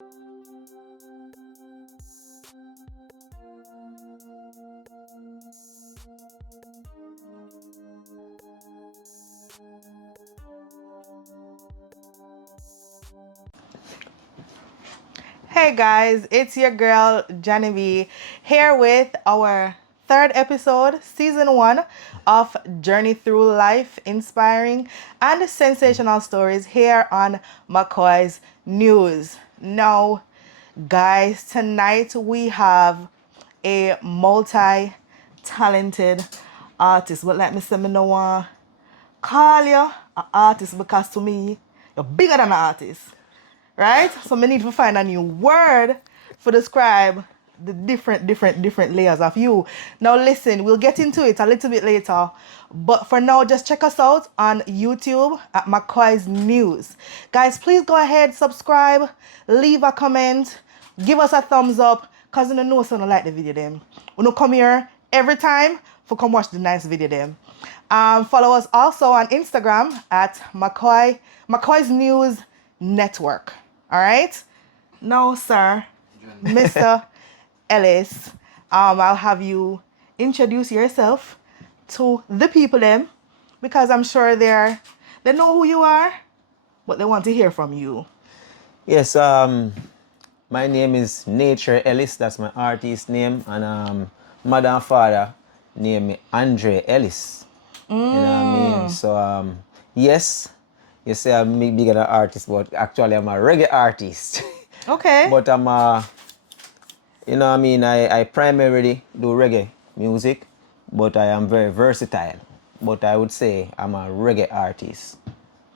Hey guys, it's your girl Genevieve here with our third episode, season 1 of Journey Through Life, inspiring and sensational stories here on McKoy's News. Now, guys, tonight we have a multi-talented artist. But let me say, me no want call you an artist because to me, you're bigger than an artist. Right? So we need to find a new word to describe the different layers of you. Now listen, we'll get into it a little bit later. But for now, just check us out on YouTube at McKoy's News. Guys, please go ahead, subscribe, leave a comment, give us a thumbs up, because you know so don't like the video them. We don't come here every time for come watch the nice video them. Follow us also on Instagram at mckoy's News Network. All right. Now, sir, Mr. Ellis, I'll have you introduce yourself to the people them, because I'm sure they know who you are, but they want to hear from you. Yes, my name is Nature Ellis. That's my artist name, and mother and father name me Andre Ellis. You know what I mean? So yes, you say I'm bigger than an artist, but actually I'm a reggae artist. Okay. But I'm you know what I mean, I primarily do reggae music, but I am very versatile. But I would say I'm a reggae artist.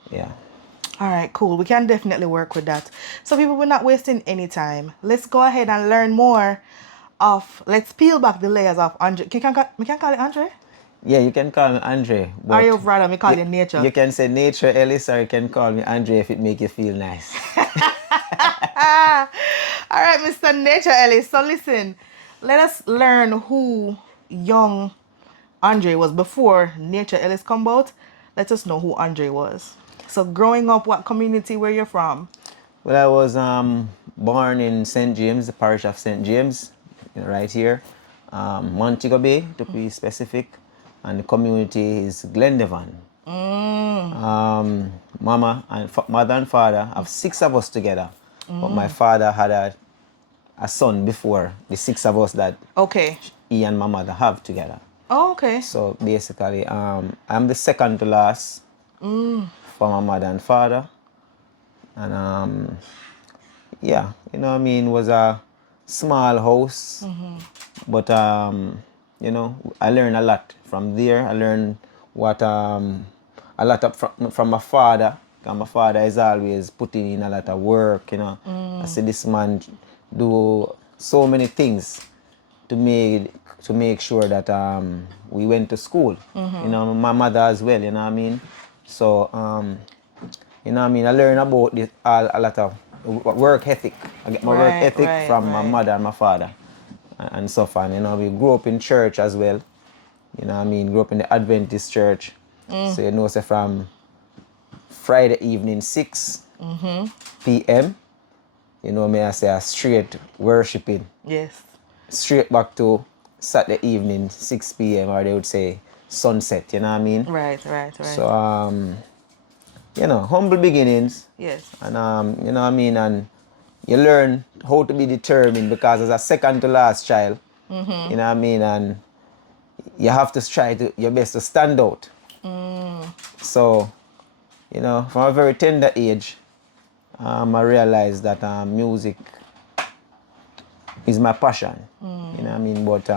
Yeah. All right, cool. We can definitely work with that. So people, we're not wasting any time. Let's go ahead and learn more let's peel back the layers of Andre. We can call it Andre? Yeah, you can call me Andre. Or you rather me call you Nature? You can say Nature Ellis, or you can call me Andre if it make you feel nice. All right, Mr. Nature Ellis. So listen, let us learn who young Andre was before Nature Ellis come out. Let us know who Andre was. So growing up, what community were you from? Well, I was born in St. James, the parish of St. James, right here, Montego Bay to be specific, and the community is Glendevon. Mother and father have 6 of us together, but my father had a son before the 6 of us that he and my mother have together. Oh, okay. So basically, I'm the second to last for my mother and father. And yeah, you know what I mean, it was a small house, but you know, I learned a lot from there. I learned what a lot from my father, because my father is always putting in a lot of work, you know. I see this man do so many things to make sure that we went to school. You know, my mother as well, you know what I mean. So you know what I mean, I learned about this a lot of work ethic. I get my work ethic from my mother and my father and so on. You know, we grew up in church as well. You know what I mean, grew up in the Adventist church. So you know, say from Friday evening 6 p.m. you know, may I say a straight worshiping. Yes. Straight back to Saturday evening 6 p.m. or they would say sunset, you know what I mean? Right. So you know, humble beginnings. Yes. And you know what I mean, and you learn how to be determined, because as a second to last child, you know what I mean, and you have to try your best to stand out. So, you know, from a very tender age, I realized that music is my passion. You know what I mean? But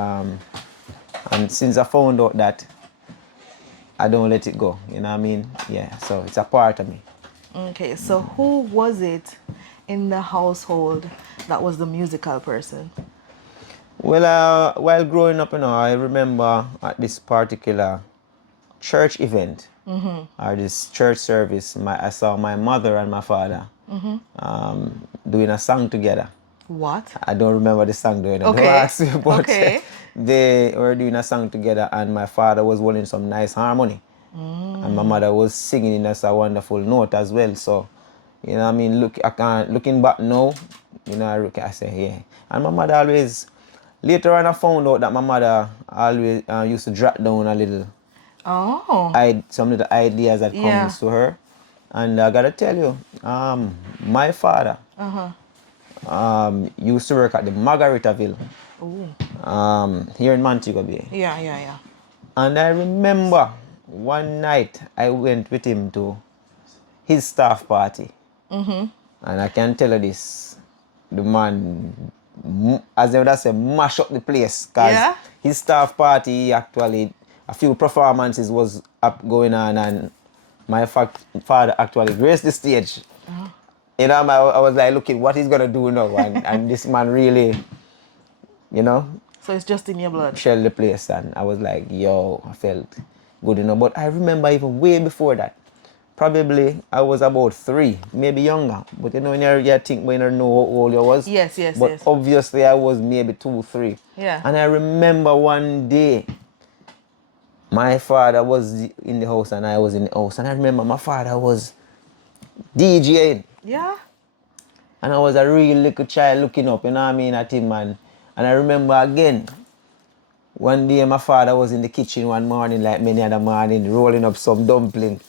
and since I found out that, I don't let it go. You know what I mean? Yeah. So it's a part of me. Okay. So who was it in the household that was the musical person? Well, while growing up, you know, I remember at this particular church event or this church service, I saw my mother and my father doing a song together. What? I don't remember the song doing it. Okay. Don't ask me, but Okay. they were doing a song together, and my father was holding some nice harmony. And my mother was singing in us a wonderful note as well. So, You know what I mean? Looking back now, you know, I say, yeah. And my mother always, later on I found out that my mother always used to jot down a little, Oh. some little ideas that Yeah. comes to her. And I gotta tell you, my father used to work at the Margaritaville here in Montego Bay. Yeah. And I remember one night I went with him to his staff party. And I can tell you this, the man, as they would say, mash up the place. Because Yeah? his staff party, actually, a few performances was up going on, and my father actually graced the stage. You know, I was like, looking what he's going to do now. And this man really, you know, So it's just in your blood. shell the place. And I was like, yo, I felt good, you know. But I remember even way before that, probably I was about 3, maybe younger. But you know, when you think when you know how old you was. Yes. But obviously I was maybe 2, 3. Yeah. And I remember one day, my father was in the house and I was in the house. And I remember my father was DJing. Yeah. And I was a real little child looking up, you know what I mean, at him, man. And I remember again, one day my father was in the kitchen one morning, like many other morning, rolling up some dumpling,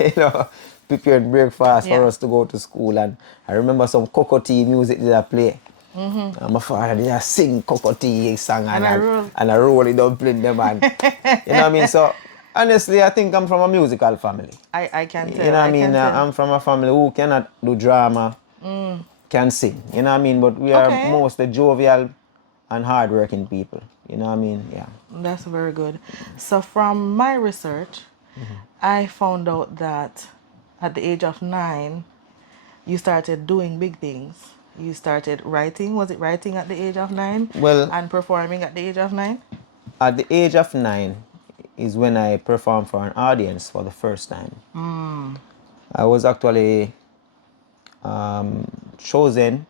you know, preparing breakfast for us to go to school. And I remember some cocoa tea music that I play. And my father did sing cocoa tea song and I roll it dumpling them, and you know what I mean. So honestly, I think I'm from a musical family. I can tell. You know what I mean? I'm from a family who cannot do drama, can sing. You know what I mean? But we are mostly jovial and hardworking people. You know what I mean? Yeah. That's very good. So from my research, I found out that at the age of 9, you started doing big things. You started writing. Was it writing at the age of 9? Well, and performing at the age of 9? At the age of 9 is when I performed for an audience for the first time. I was actually chosen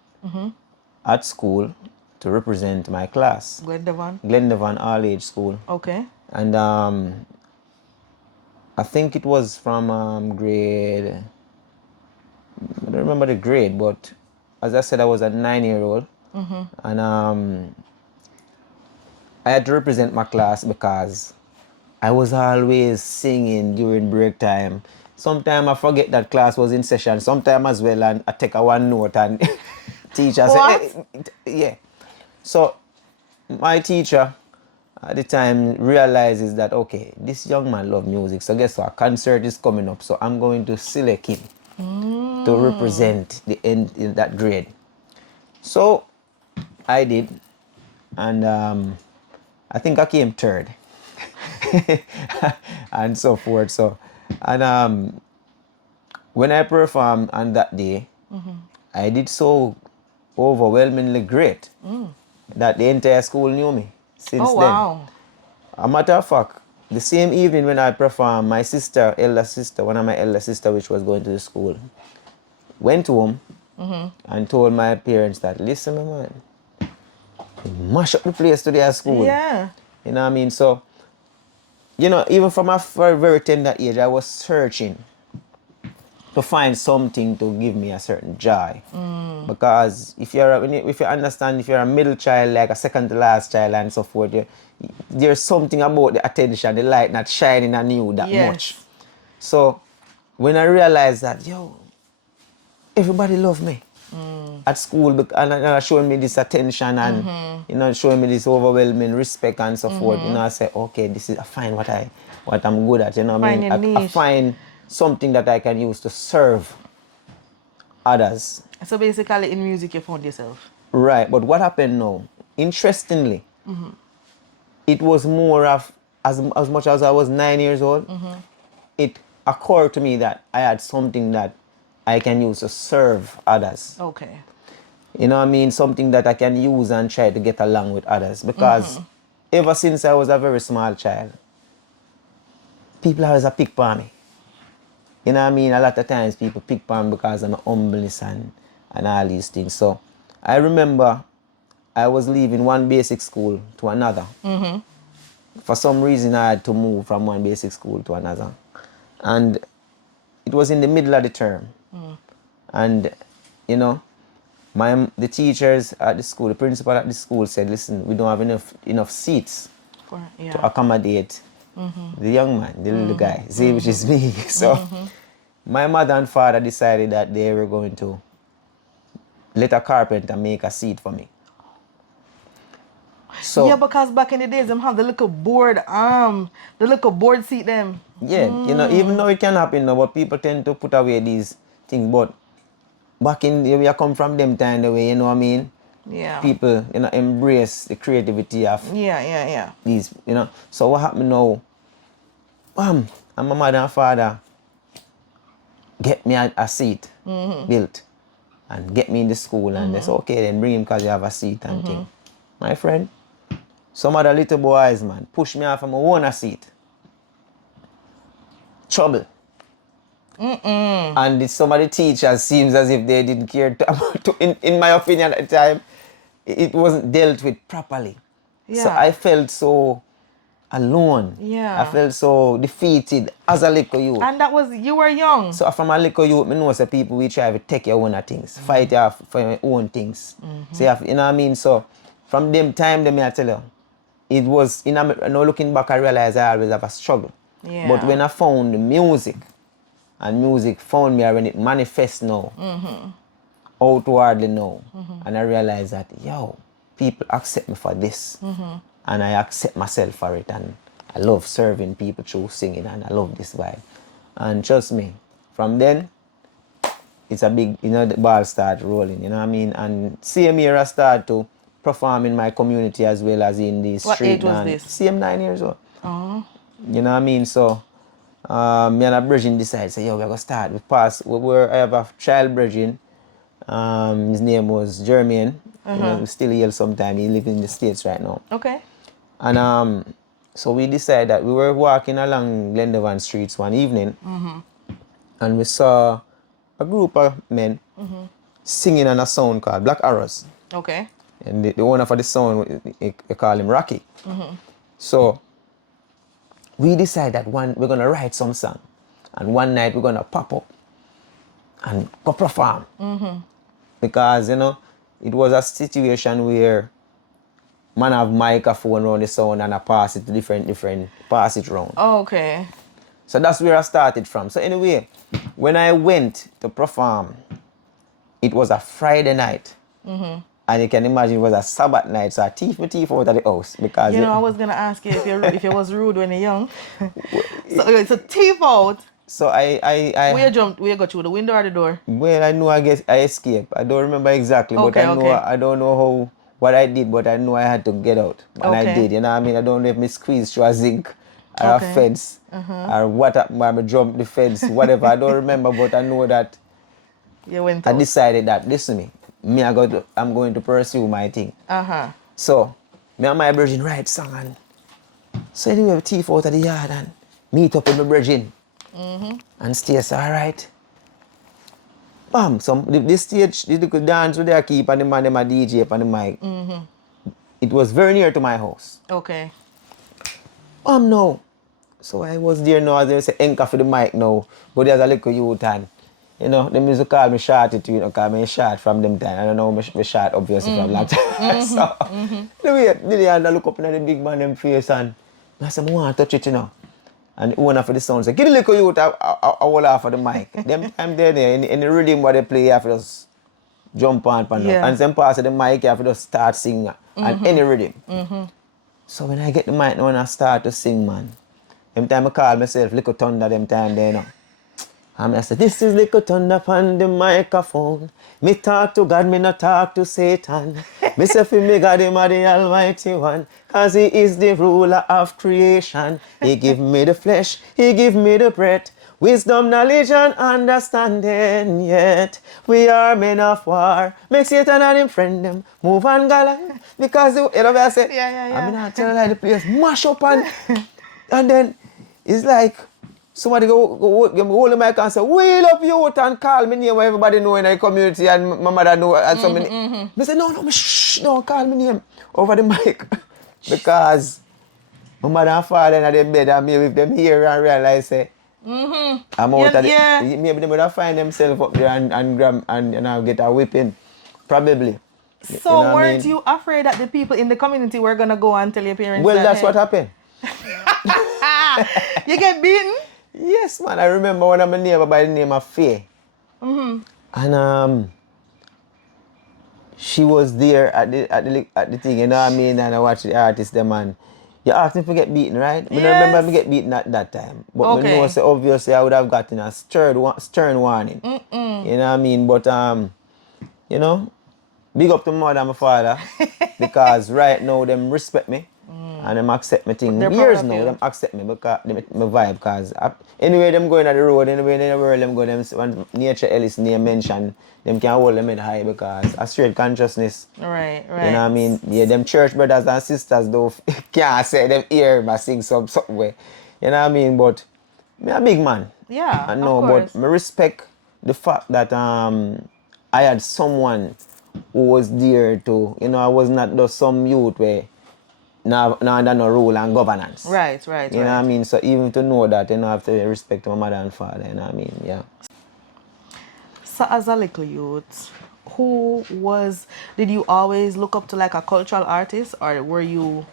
at school to represent my class. Glendevan All Age School. Okay. And I think it was from grade, I don't remember the grade, but as I said, I was a 9-year-old. And I had to represent my class because I was always singing during break time. Sometimes I forget that class was in session, sometimes as well, and I take a one note and teacher say, hey, yeah. So my teacher at the time realizes that, okay, this young man loves music, so guess what, a concert is coming up, so I'm going to select him to represent the end in that grade. So I did, and I think I came 3rd and so forth. So, and when I performed on that day, I did so overwhelmingly great that the entire school knew me since then. Wow. A matter of fact, the same evening when I performed, my sister, elder sister, one of my elder sister, which was going to the school, went home and told my parents that, listen, man, you mash up the place today at school. Yeah. You know what I mean? So, you know, even from a very tender age, I was searching to find something to give me a certain joy. Because if you understand, if you're a middle child, like a second to last child and so forth, there's something about the attention, the light not shining on you that much. So when I realized that, yo, everybody love me at school, and showing me this attention and you know, showing me this overwhelming respect and so forth, you know, I say, okay, I find what I'm good at, you know what I mean? I find something that I can use to serve others. So basically in music you found yourself. Right, but what happened now, interestingly, it was more of, as much as I was 9 years old, it occurred to me that I had something that I can use to serve others. Okay. You know what I mean? Something that I can use and try to get along with others. Because ever since I was a very small child, people always a pick on me. You know what I mean? A lot of times people pick on me because of my humbleness and all these things. So I remember I was leaving one basic school to another. For some reason I had to move from one basic school to another. And it was in the middle of the term. And, you know, the teachers at the school, the principal at the school said, listen, we don't have enough seats to accommodate the young man, the little guy, see, which is me. So my mother and father decided that they were going to let a carpenter make a seat for me. So yeah, because back in the days, them have the little board seat them. yeah, you know, even though it can happen now, but people tend to put away these things. But back in the way I come from them time, the way, you know what I mean? Yeah. People, you know, embrace the creativity of these, you know. So what happened now? And my mother and father get me a seat built and get me in the school, and they say, okay, then bring him because you have a seat and thing. My friend, some other little boys, man, push me off of my own seat. Trouble. And some of the teachers seems as if they didn't care in my opinion at the time, it wasn't dealt with properly. Yeah. So I felt so alone. Yeah. I felt so defeated as a little youth. And that was, you were young. So from a little youth, I know some people we try to take your own things, fight you for your own things. So you know what I mean? So from them time, I tell you, it was, you know, looking back, I realized I always have a struggle. Yeah. But when I found the music, and music found me when it manifests now, outwardly now, and I realized that, yo, people accept me for this, and I accept myself for it, and I love serving people through singing, and I love this vibe. And trust me, from then, it's a big, you know, the ball start rolling, you know what I mean? And same year I start to perform in my community as well as in the street. What age was this? Same 9 years old. Oh. You know what I mean? So, me and a brethren decided, say, yo, we're going to start. I have a child brethren. His name was Jermaine. You know, he's still here sometime. He lives in the States right now. Okay. And so we decided that we were walking along Glendovan streets one evening, and we saw a group of men singing on a sound called Black Arrows. Okay. And the owner for the sound, they call him Rocky. So we decided that we're going to write some song. And one night we're going to pop up and go perform. Because, you know, it was a situation where man have microphone around the sound and I pass it to different pass it round. Oh, okay. So that's where I started from. So anyway, when I went to perform, it was a Friday night. And you can imagine it was a Sabbath night, so I teeth out of the house. Because you know, I was going to ask you if you was rude when you're young. So teeth out. So Where you go through the window or the door? Well, I know I escaped. I don't remember exactly, but I don't know what I did, but I know I had to get out. And I did, you know what I mean? I don't know if me squeezed through a zinc or a fence or what happened, I jumped the fence, whatever. I don't remember, but I know that you went I out. decided that, listen to me, I'm going to pursue my thing. So, me and my brethren write song, and so anyway, we teeth out of the yard and meet up with my brethren. And stay, so all right. Bam, so this stage, this little dance with their keep and the man, them a DJ up on the mic. It was very near to my house. Okay. Bam, no. So I was there now, as they say, anchor for the mic now. But there's a little youth and, you know, them used to call me shorty too, you know, call me short from them time. I don't know me short obviously from long time. So, the way I look up in the big man them face and I said, I want to touch it, you know. And the owner for the sound said, get the little youth a hold off of the mic. Them time there in the rhythm what they play, you have to just jump on. And then pass the mic, you have to just start singing and any rhythm. So when I get the mic now and I start to sing, man, them time I call myself Little Thunder, them time there, you know. And I said, this is Little Thunder on the microphone. Me talk to God, me not talk to Satan. Me say for me God, him are the Almighty One. Cause he is the ruler of creation. He give me the flesh, he give me the breath. Wisdom, knowledge, and understanding. Yet we are men of war. Make Satan and him friend them. Move on, galang. Because you know what I say? I mean, I tell you, the place mash up and then it's like somebody go hold the mic and say, wheel up youth and call me name where everybody know in the community and my mother know and so many. I say, no, shh, don't call me name over the mic. Because my mother and father in the bed and me with them here and realize say, I'm out of Yeah. maybe they would have find themselves up there and grab and get a whipping. Probably. You know So what I weren't mean? you afraid that the people in the community were gonna go and tell your parents Well, that, that's hey, what happened. you get beaten? Yes, man. I remember one of my neighbor by the name of Faye. And she was there at the thing, you know what I mean? And I watched the artist them and you asked me to get beaten, right? I don't remember me get beaten at that time. But I know Okay. so obviously I would have gotten a stern warning. You know what I mean? But you know, big up to my mother and my father because right now them respect me and them accept me thing. They're proud Years of now you. them accept me because my vibe because anyway them going on the road, anyway in the world them go them when nature Ellis name mention them can hold them head high because a straight consciousness. Right. You know what I mean? Yeah, them church brothers and sisters though can't say them hear me sing something way. You know what I mean? But me a big man. Yeah, I of know, course. but me respect the fact that I had someone who was there to, you know, I was not just some youth where now under no rule and governance. Right. You know what I mean? So even to know that, you know, I have to respect my mother and father, you know what I mean? Yeah. So as a little youth, did you always look up to like a cultural artist, or were you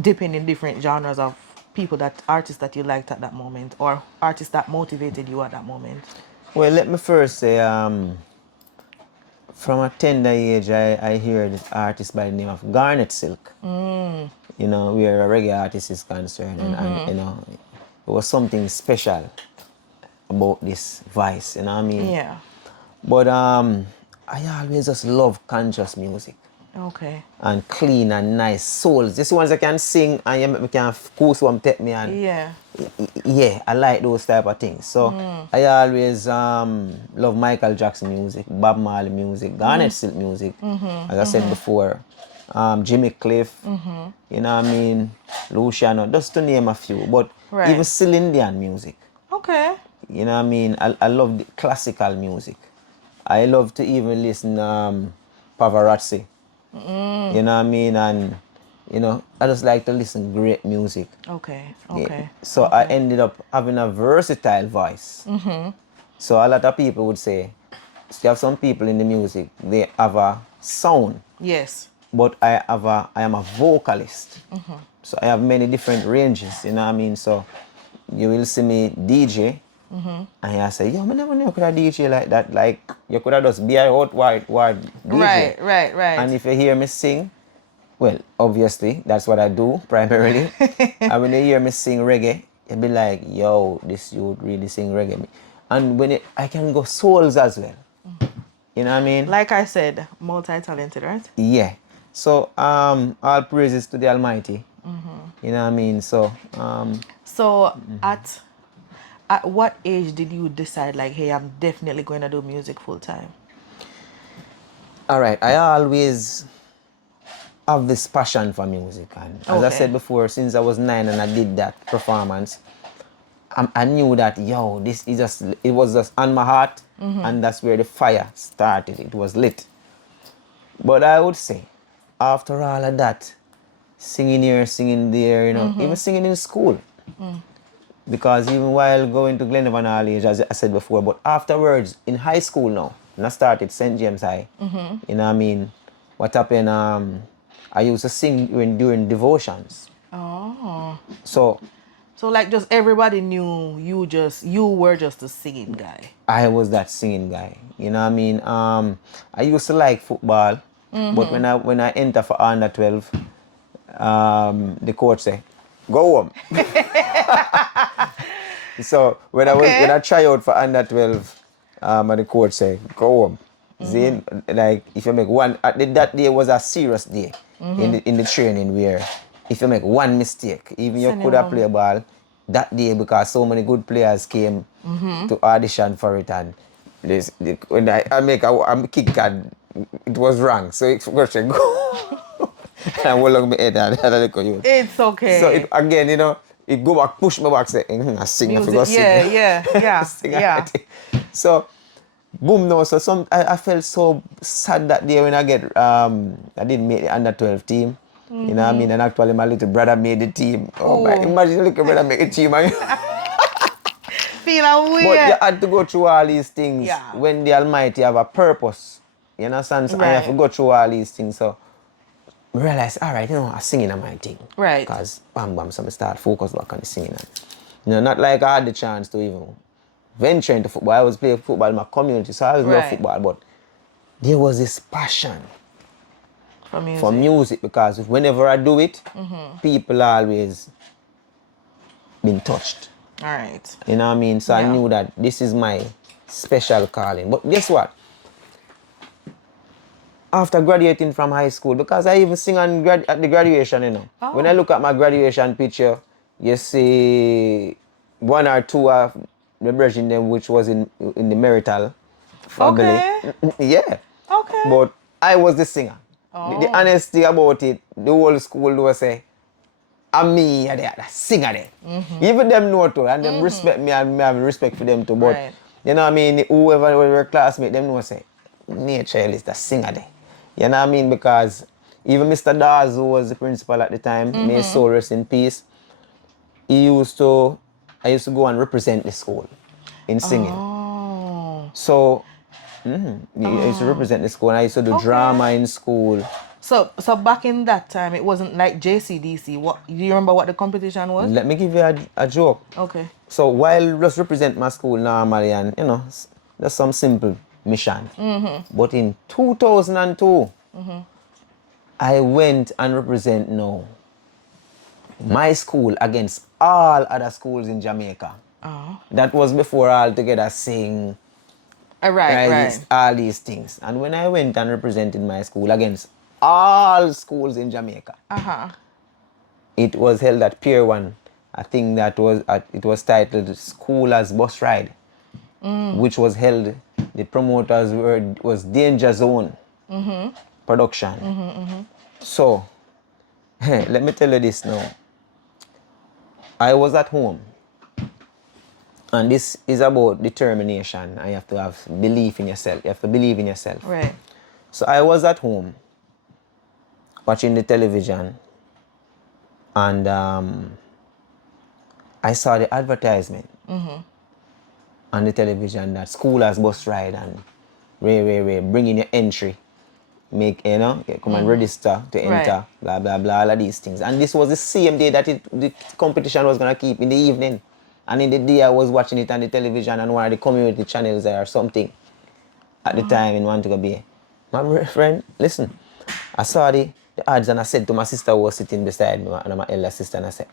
dipping in different genres of artists that you liked at that moment, or artists that motivated you at that moment? Well, let me first say, from a tender age, I hear this artist by the name of Garnet Silk. You know, where a reggae artist is concerned, and you know, it was something special about this voice, you know what I mean? Yeah. But I always just love conscious music Okay. and clean and nice souls. Just ones I can sing and you make me can cool one take me and Yeah. yeah, I like those type of things. So I always love Michael Jackson music, Bob Marley music, Garnet Silk music, as I said before, Jimmy Cliff, you know what I mean, Luciano, just to name a few. But Right. even still Indian music, Okay. you know what I mean. I love the classical music. I love to even listen Pavarotti, you know what I mean, and you know I just like to listen great music. Okay. Yeah. So I ended up having a versatile voice. So a lot of people would say, you have some people in the music, they have a sound, Yes. but I am a vocalist. So I have many different ranges, you know what I mean? So you will see me DJ, and I say, yo, I never knew you could have DJ like that. Like, you could have just be a hot wide DJ. Right. And if you hear me sing, well, obviously, that's what I do primarily. And when you hear me sing reggae, you'll be like, yo, this youth really sing reggae. And I can go souls as well. You know what I mean? Like I said, multi-talented, right? Yeah. So, all praises to the Almighty. You know what I mean? So, So at what age did you decide, like, hey, I'm definitely going to do music full time? all right, I always have this passion for music. And as I Okay. said before, since I was 9 and I did that performance, I knew that, yo, it was just on my heart, and that's where the fire started. It was lit. But I would say, after all of that, singing here, singing there, you know, even singing in school. Because even while going to Glenavon College, as I said before, but afterwards, in high school now, when I started St. James High, you know what I mean, what happened, I used to sing during devotions. Oh. So So like just everybody knew you were just a singing guy. I was that singing guy. You know what I mean? I used to like football, but when I enter for under 12, the coach say, "Go home." So when I try out for under 12, and the coach say, "Go home." See, like if you make one, that day was a serious day in the training where if you make one mistake, even you Send could you have home. played ball that day because so many good players came to audition for it, and when I make a kick and it was wrong, so it coach say go. And I will look me head and I look at you. It's okay. So it again, you know, it go back, push me back, say, I sing, I forgot sing. Yeah. Sing Yeah. already. So boom, no. So I felt so sad that day when I didn't make the under 12 team. You know what I mean? And actually my little brother made the team. Oh my! Oh. Imagine your little brother make a team. And in a way. But you had to go through all these things Yeah. when the Almighty have a purpose. You understand? So I have to Right. go through all these things. So I realized, all right, I'm singing on my thing. Right. Because bam, bam, so I start focus back on the singing. Not like I had the chance to even venture into football. I was playing football in my community, so I always love football. But there was this passion for music because whenever I do it, people always been touched. All right. You know what I mean? So I knew that this is my special calling. But guess what? After graduating from high school, because I even sing at the graduation, When I look at my graduation picture, you see one or two of the brethren them which was in the marital family. Okay. Yeah. Okay. But I was the singer. The honesty about it, the whole school will say, I'm me, the singer there. Even them know too, and them respect me, and me have respect for them too. But you know what I mean, whoever were classmate, them know say, nature Ellis, the singer there. You know what I mean? Because even Mr. Dawes, who was the principal at the time, may his soul rest in peace, I used to go and represent the school in singing. Oh. So, I used to represent the school, and I used to do drama in school. So back in that time, it wasn't like JCDC. What do you remember what the competition was? Let me give you a joke. Okay. So while just represent my school normally, and that's some simple mission. But in 2002, I went and represent my school against all other schools in Jamaica. That was before all together sing. Right. All these things. And when I went and represented my school against all schools in Jamaica, it was held at Pier One. I think that it was titled School as Bus Ride, which was held. The promoters was Danger Zone production. So, let me tell you this now. I was at home, and this is about determination. And you have to have belief in yourself. You have to believe in yourself. Right. So I was at home watching the television, and I saw the advertisement on the television that school has bus ride and bring in your entry, come and register to enter, blah blah blah, all of these things. And this was the same day that the competition was gonna keep in the evening, and in the day I was watching it on the television on one of the community channels there or something at the time in Montego Bay. My friend, listen, I saw the ads and I said to my sister who was sitting beside me, and my elder sister, and I said,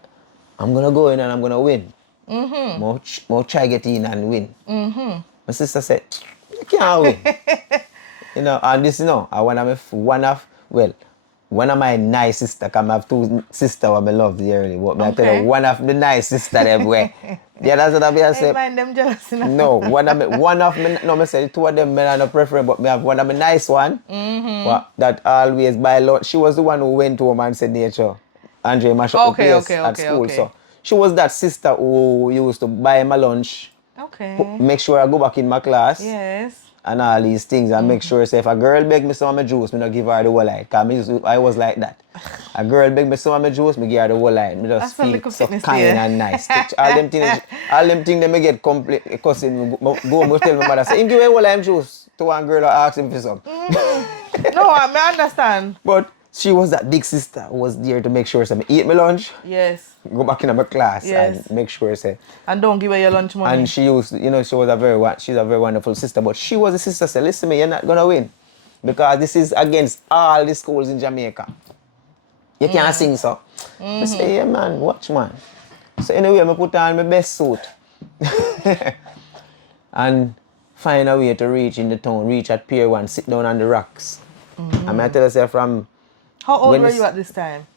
I'm gonna go in and I'm gonna win. More try get in and win. My sister said, you can't win. And this, one of my nice sisters, because I have two sisters who I love dearly, but I tell you, one of the nice sisters everywhere. The others that I say, mind them jealous enough. no, I said two of them I have no preference, but I have one of my nice one, that always buy lunch. She was the one who went home and said, nature, Andre mash up the place at school. So she was that sister who used to buy my lunch, make sure I go back in my class, and all these things, and make sure, say, if a girl beg me some of my juice, me not give her the whole line, because I was like that. A girl beg me some of my juice, me give her the whole line. Me just feel so kind and nice. all them things they may get complete, cussing, go tell my mother, say, him give her whole line juice to one girl or ask him for some. No, I understand. But she was that big sister who was there to make sure, say, me eat my lunch. Yes. Go back in my class and make sure, say. And don't give her your lunch money. And she used, she's a very wonderful sister. But she was a sister, say, listen to me, you're not gonna win. Because this is against all the schools in Jamaica. You can't sing, so. I say, yeah, man, watch, man. So anyway, I put on my best suit. And find a way to reach in the town, reach at Pier One, sit down on the rocks. And I tell you, from... How old were you at this time?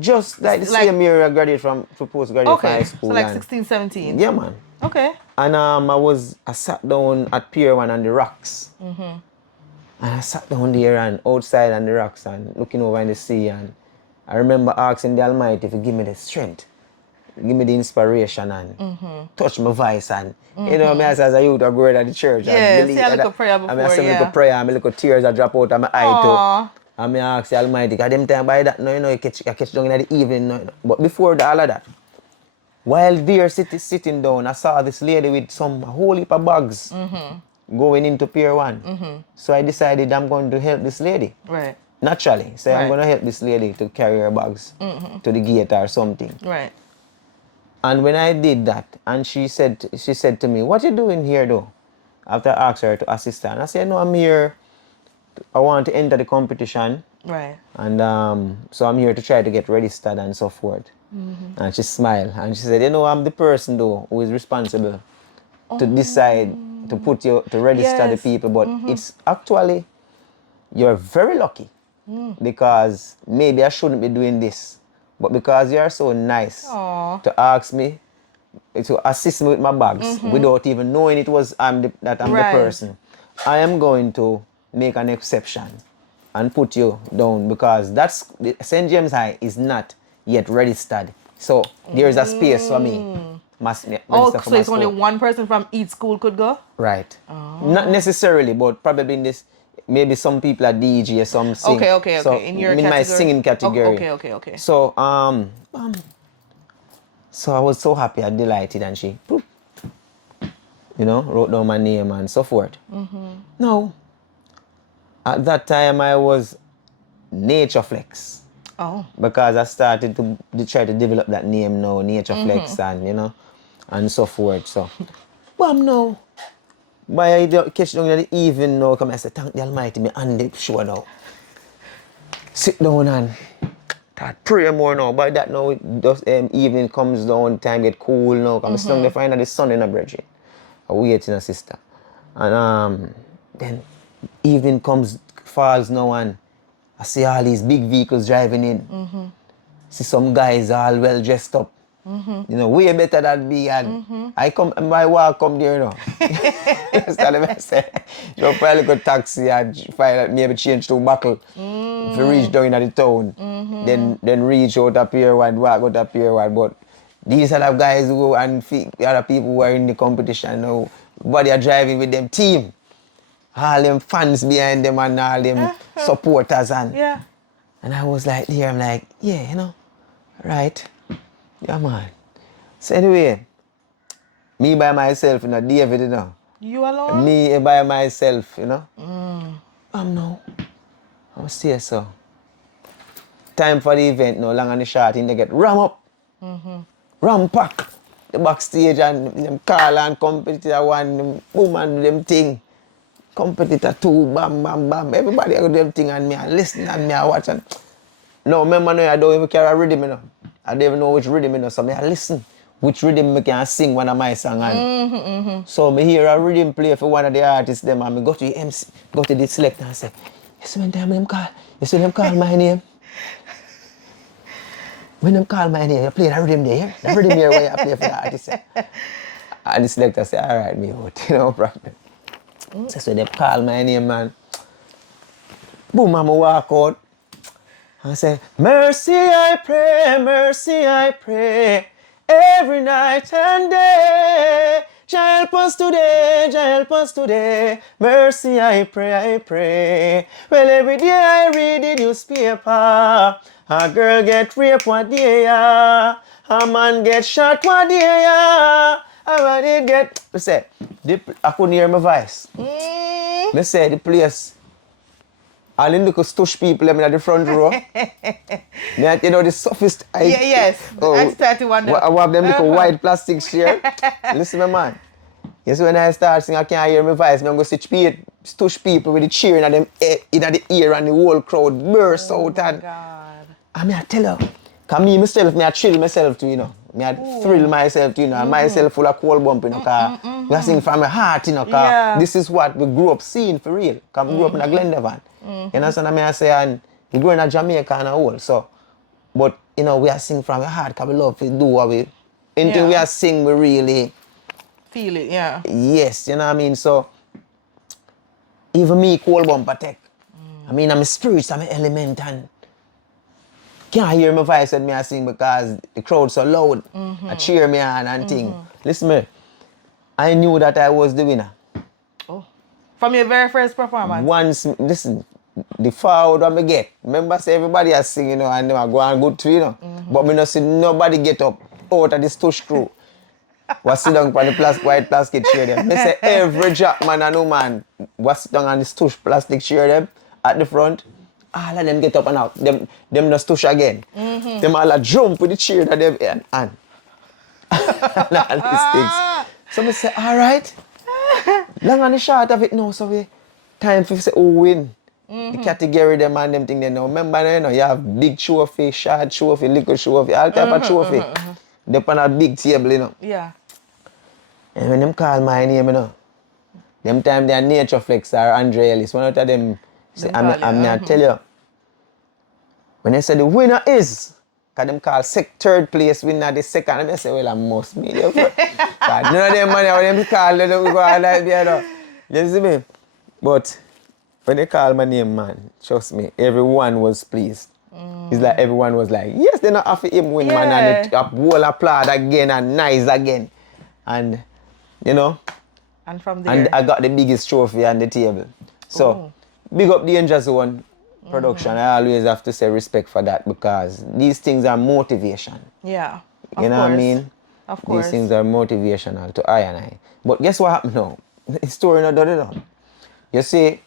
Just like the same year I graduated from postgraduate high school. So like 16, 17? Yeah, man. Okay. And I sat down at Pier One on the rocks. And I sat down there and outside on the rocks and looking over in the sea, and I remember asking the Almighty to give me the strength, give me the inspiration and touch my voice, and me as a youth I grew at the church. Yeah, say a little prayer before, I say a little prayer and my little tears I drop out of my eye too. And I ask the Almighty, because them time by that, you catch down in the evening. But before all of that, While there sitting down, I saw this lady with some whole heap of bags going into Pier One. So I decided I'm going to help this lady. Right. Naturally. So I'm Right. going to help this lady to carry her bags to the gate or something. Right. And when I did that, and she said to me, "What you doing here though?" After I asked her to assist her. And I said, "No, I'm here. I want to enter the competition. Right. And so I'm here to try to get registered and so forth." And she smiled and she said, "You know, I'm the person though who is responsible to decide to put you to register the Yes. people, but it's actually you're very lucky because maybe I shouldn't be doing this, but because you're so nice Aw. to ask me to assist me with my bags without even knowing it was that I'm the Right. person, I am going to make an exception and put you down because that's St. James High is not yet registered. So there is a space for me. Oh, so it's only one person from each school could go? Right. Not necessarily, but probably in this, maybe some people are DJ, some sing. Okay. So In your my category? singing category. Okay. So so I was so happy and delighted, and she, boop, wrote down my name and so forth. Now, at that time I was Nature Flex. Oh. Because I started to try to develop that name now, Nature Flex, and and so forth. So, no. By I catch down in the evening now, come I say, thank the Almighty, me on the show now. Sit down and start pray more now. By that now, just evening comes down, time get cool now. Come sit down there, find the sun in a bridge. I wait in a sister. And then evening falls now, and I see all these big vehicles driving in. See some guys all well dressed up. Way better than me. And I walk come there, Understand what I say? Jump a little taxi and maybe change to buckle. If you reach down in the town, then reach out of Pier One, walk out of Pier One. But these other guys who go and the other people who are in the competition now, but they are driving with them team. All them fans behind them and all them supporters and I was like there, I'm like, yeah, right. Yeah, man. So anyway, me by myself, David, You alone? me by myself, no. I'm still so. Time for the event, no long and the short, they get ram up. Ram pack. The backstage and them call and competitor one, them boom and them thing. Competitor two, bam, bam, bam. Everybody got them thing and me and listen and me and watch and no, remember now I don't even carry a rhythm, I don't even know which rhythm, so I listen which rhythm I can sing one of my songs. So I hear a rhythm play for one of the artists them and I go to the MC, go to the selector and say, you see when them call my name? When them call my name, you play the rhythm there? The rhythm here where you play for the artist. And the selector say, all right, me out, no problem. So they call my name, man. Boom, I'm walk out. I say, mercy I pray, every night and day. Jah help us today, mercy I pray. Well, every day I read the newspaper, a girl get raped one day, a man get shot one day, I did get, I couldn't hear my voice. I say, the place, all the little stush people in the front row. The sophist. Yes. I start to wonder. I have them little white plastic chair. Listen, my man. Yes, when I start singing, I can't hear my voice. I'm going to stush people with the cheer in the ear and the whole crowd burst out. And God. I tell you, because me myself, I chill myself too, I thrill myself too, and myself full of cold bump, because I sing from my heart, because this is what we grew up seeing for real. Because we grew up in a Glendevon. You understand what I say? And we grew in Jamaica and all. So, but, we are sing from our heart because we love to do what we, until we are sing, we really feel it, yeah. Yes, you know what I mean? So, even me, cold bumper tech. I'm a spirit, I'm an element, and can't hear my voice when I sing because the crowd so loud. I cheer me on and thing. Listen me, I knew that I was the winner. Oh. From your very first performance? Once, listen, the forward I get. Remember say everybody has sing, and they go on good too, But me not see nobody get up. out of this tush crew was sit down on the white plastic chair them. Me say every jack man and woman was sit down on this tush plastic chair them at the front. All of them get up and out. Them just tush again. Them all a jump with the chair that they've and all these things. So me say, all right. Long and the short of it now, so we time for say who win. The category them and them thing they know. Remember you know, you have big trophy, short trophy, little trophy, all type of trophy. They on a big table, you know. Yeah. And when them call my name, you know, them time they are Nature Flex or Andre Ellis. One out of them say, I'm gonna tell you. When they say the winner is, because them call third place winner the second, and they say, well, I must be there. Because none of them money, when them call, they don't go out like that. You see me? But when they call my name, man, trust me, everyone was pleased. It's like everyone was like, yes, they're not after him win, man, and a whole applaud again and nice again. And, you know, and from there. And I got the biggest trophy on the table. So, big up the Danger Zone production. I always have to say respect for that because these things are motivation. Yeah. You know what I mean? Of course. These things are motivational to I and I. But guess what happened now? The story not done it all. You see,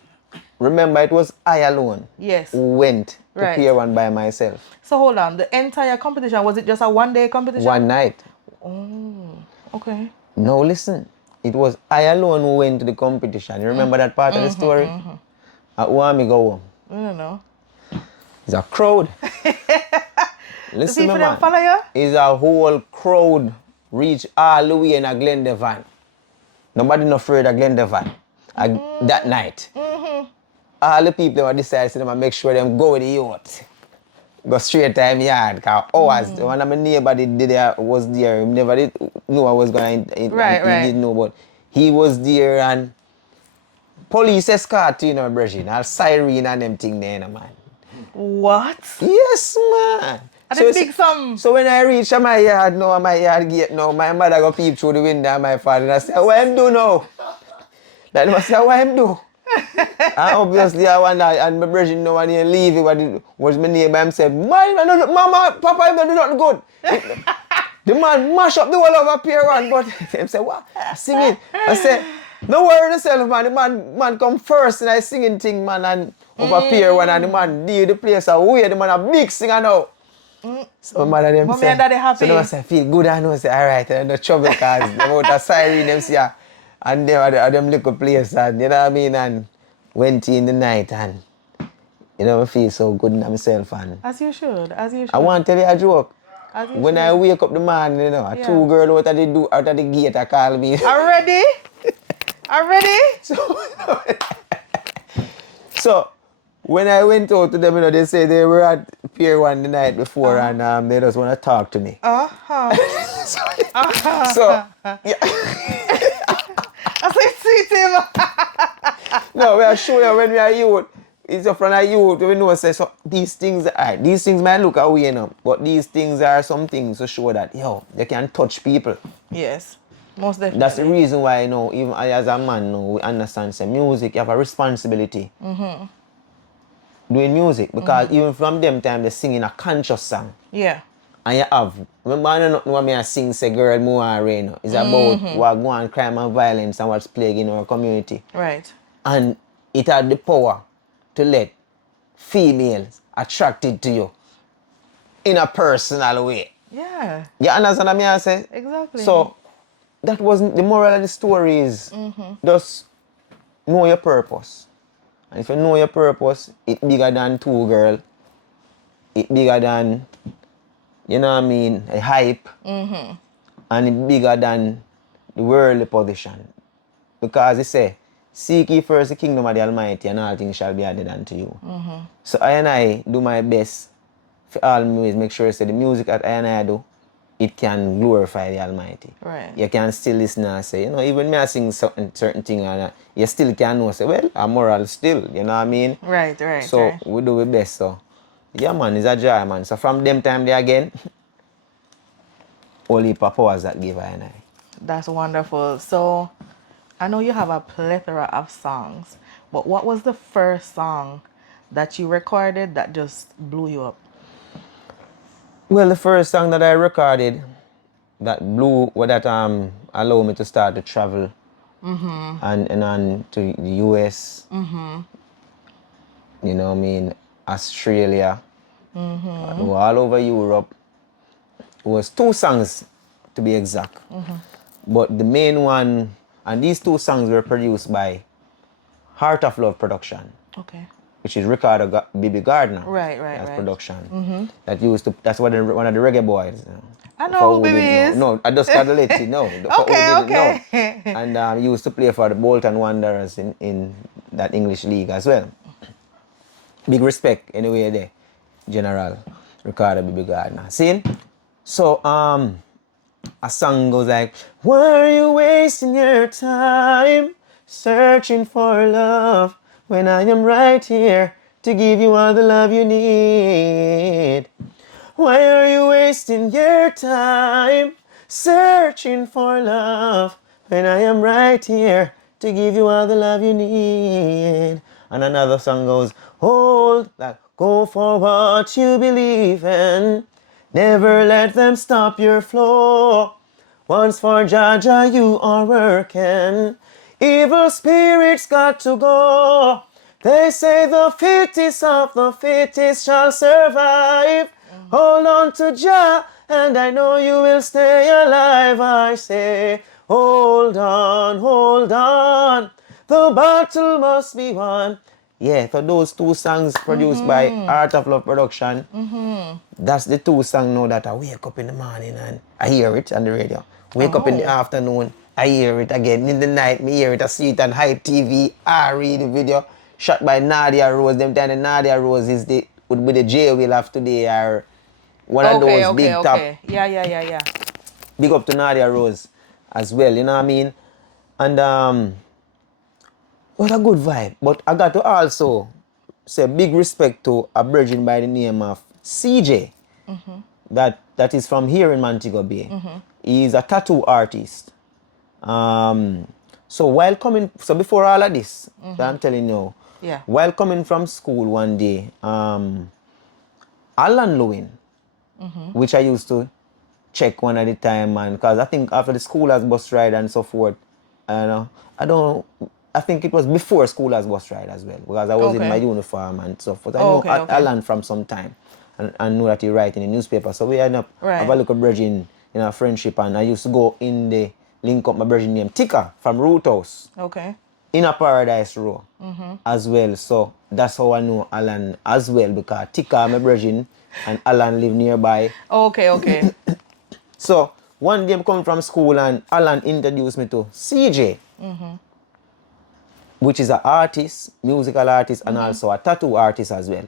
remember it was I alone who went to Pier One by myself. So hold on, the entire competition, was it just a one-day competition? One night. Oh, okay. No, listen. It was I alone who went to the competition. You remember that part of the story? Who want me go home? I don't know. It's a crowd. Listen, the people man. Follow you? It's a whole crowd reach all the way in a Glendevan. Nobody not afraid of Glendevan that night. All the people that decided to make sure them go with the youth. Go straight to him yard. Because hours, one of my neighbor was there. He never did know I was going to. He didn't know, but he was there and police escort, you know, Bridget. All siren and them thing there, man. What? Yes, man. So when I reach my yard gate now, my mother go peep through the window and my father and I say, what am do now? That must say, what am do? And obviously I wonder, and my brother know when he leave, it was my neighbor himself, Mama, Papa, I do nothing good. The man mash up the whole of a Pier One, but him say, what? Singing. I say, no worry yourself, man. The man come first in a singing thing, man, and over Pier One, and the man deal the place away. The man a big singer now. So my mother them Mommy say, and daddy happy. so them say, feel good, I know, say, all right, and no trouble, because them out a siren, them see, and them at them little place, and you know what I mean, and went in the night, and you know, I feel so good in myself, and as you should. I want to tell you a joke. When I wake up the morning, you know, two girls out of the gate, I call me. Already? So, when I went out to them, you know, they say they were at Pier One the night before and they just want to talk to me. So, yeah. I say, see him. No, we are showing you when we are youth. It's a friend of youth, we know, say, so these things might look away, you know, but these things are some things to show that, yo, you can touch people. Yes, most definitely. That's the reason why, you know, even as a man, you know, we understand, say, music, you have a responsibility. Doing music, because even from them time, they sing in a conscious song. Yeah. And you have, remember, I don't know what I sing, say, girl, more rain. It's about what go on crime and violence and what's plaguing our community. Right. And it had the power to let females attracted to you in a personal way. Yeah. You understand what I say? Exactly. So, that wasn't the moral of the story is just know your purpose. And if you know your purpose, it's bigger than two girls. It's bigger than, you know what I mean, a hype. And it's bigger than the worldly position. Because it say, seek ye first the kingdom of the Almighty and all things shall be added unto you. So I and I do my best for always make sure that the music that I and I do, it can glorify the Almighty. Right. You can still listen and say, you know, even me I sing certain thing and you still can know, say, well, I'm moral still, you know what I mean? Right. So we do our best, so. Yeah, man, it's a joy, man. So from them time there again, only powers that give I and I. That's wonderful. So, I know you have a plethora of songs, but what was the first song that you recorded that just blew you up? Well, the first song that I recorded that allow me to start to travel and to the US. You know what I mean? Australia. All over Europe. It was 2 songs to be exact. But the main one, and these 2 songs were produced by Heart of Love Production. Okay. Which is Ricardo Bibi Gardner. Right. As production. That's one of the reggae boys. You know. I know who Bibi is. No, I just gotta let you know. Okay. And he used to play for the Bolton Wanderers in that English league as well. Big respect anyway there, General Ricardo Bibi Gardner. See? So a song goes like, why are you wasting your time searching for love when I am right here to give you all the love you need? Why are you wasting your time searching for love when I am right here to give you all the love you need? And another song goes, hold that, go for what you believe in. Never let them stop your flow. Once for Jaja you are working. Evil spirits got to go. They say the fittest of the fittest shall survive. Hold on to Jah, and I know you will stay alive. I say, hold on. The battle must be won. Yeah, for those 2 songs produced by Art of Love Production, that's the 2 songs now that I wake up in the morning and I hear it on the radio. Wake up in the afternoon, I hear it again. In the night, me hear it, I see it on Hype TV. I read the video shot by Nadia Rose. Them time the Nadia Rose would be the J-Will of today or one of those big top. Yeah. Big up to Nadia Rose as well, you know what I mean? And what a good vibe. But I got to also say big respect to a virgin by the name of CJ. That is from here in Montego Bay. He's a tattoo artist. So before all of this, I'm telling you, while coming from school one day, Alan Lewin, which I used to check one at a time, man, because I think after the school as bus ride and so forth, I think it was before school as bus ride as well, because I was in my uniform and so forth. I know Alan from some time and know that he write in the newspaper. So we ended up have a little bridging in our friendship, and I used to go in the link up my virgin named Tika from Root House. In a Paradise Row as well. So that's how I know Alan as well, because Tika my virgin and Alan live nearby. Okay. So one day I come from school and Alan introduced me to CJ. Which is an artist, musical artist, and also a tattoo artist as well.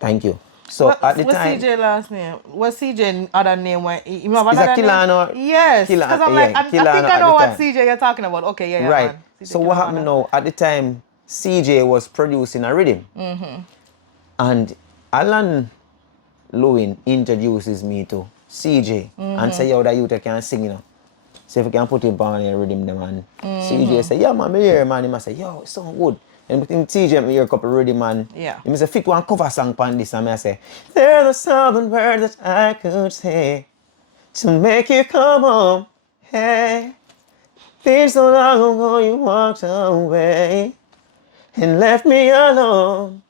Thank you. So at the time, what's CJ last name? What's CJ other name? Is a Kilano? Yes. Because I'm like, I think I know what CJ you're talking about. Okay, yeah. Right. Man. So what happened now? At the time, CJ was producing a rhythm, and Alan Lewin introduces me to CJ and say, "Yo, that you can sing, you know. So if you can put him on and rhythm them, and CJ say, yeah, man, me hear, man. He must say, yo, it sound good. And in CJ, me hear a couple rhythm, man. Yeah. He must fit one cover song on this, and I say, there are 7 words that I could say to make you come home. Hey, been so long ago you walked away and left me alone.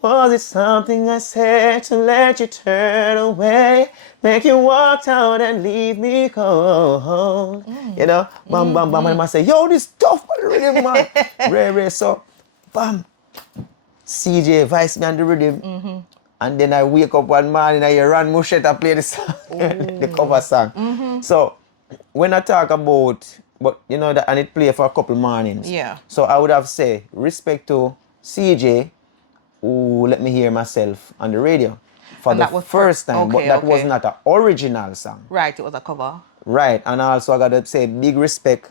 Was it something I said to let you turn away? Make you walk out and leave me cold. You know? Bam, bam, bam. And I say, yo, this tough rhythm, man. Ray. So, bam. CJ vice me on the rhythm. And then I wake up one morning and I hear Ron Mushetta play the song, the cover song. So, when I talk about, but you know, and it play for a couple mornings. Yeah. So I would have said, respect to CJ, who let me hear myself on the radio for the first time, but that was not an original song. Right, it was a cover. Right, and also I gotta say big respect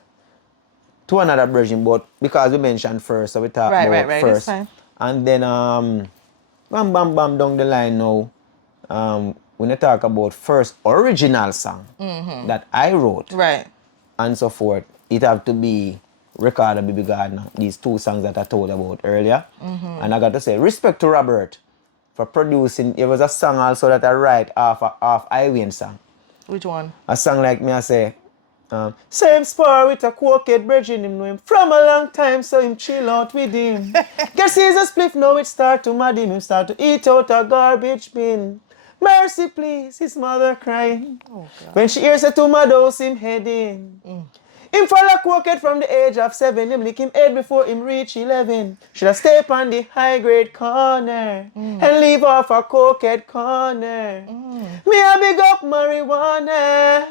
to another version, but because we mentioned first, so we talk about first. Fine. And then bam down the line now, when I talk about first original song that I wrote, right, and so forth, it have to be Ricardo Bibi Gardner, these 2 songs that I told about earlier. And I got to say, respect to Robert for producing. It was a song also that I write off Iwian song. Which one? A song like me, I say, same spar with a cokehead brethren, him know him from a long time, so him chill out with him. Guess he's a spliff, now it start to mad him start to eat out a garbage bin. Mercy please, his mother crying. Oh, God. When she hears a to my house, him heading. Him fall a cokehead from the age of 7, him lick him head before him reach 11. Should I stay on the high grade corner and leave off a cokehead corner? Me a big up marijuana.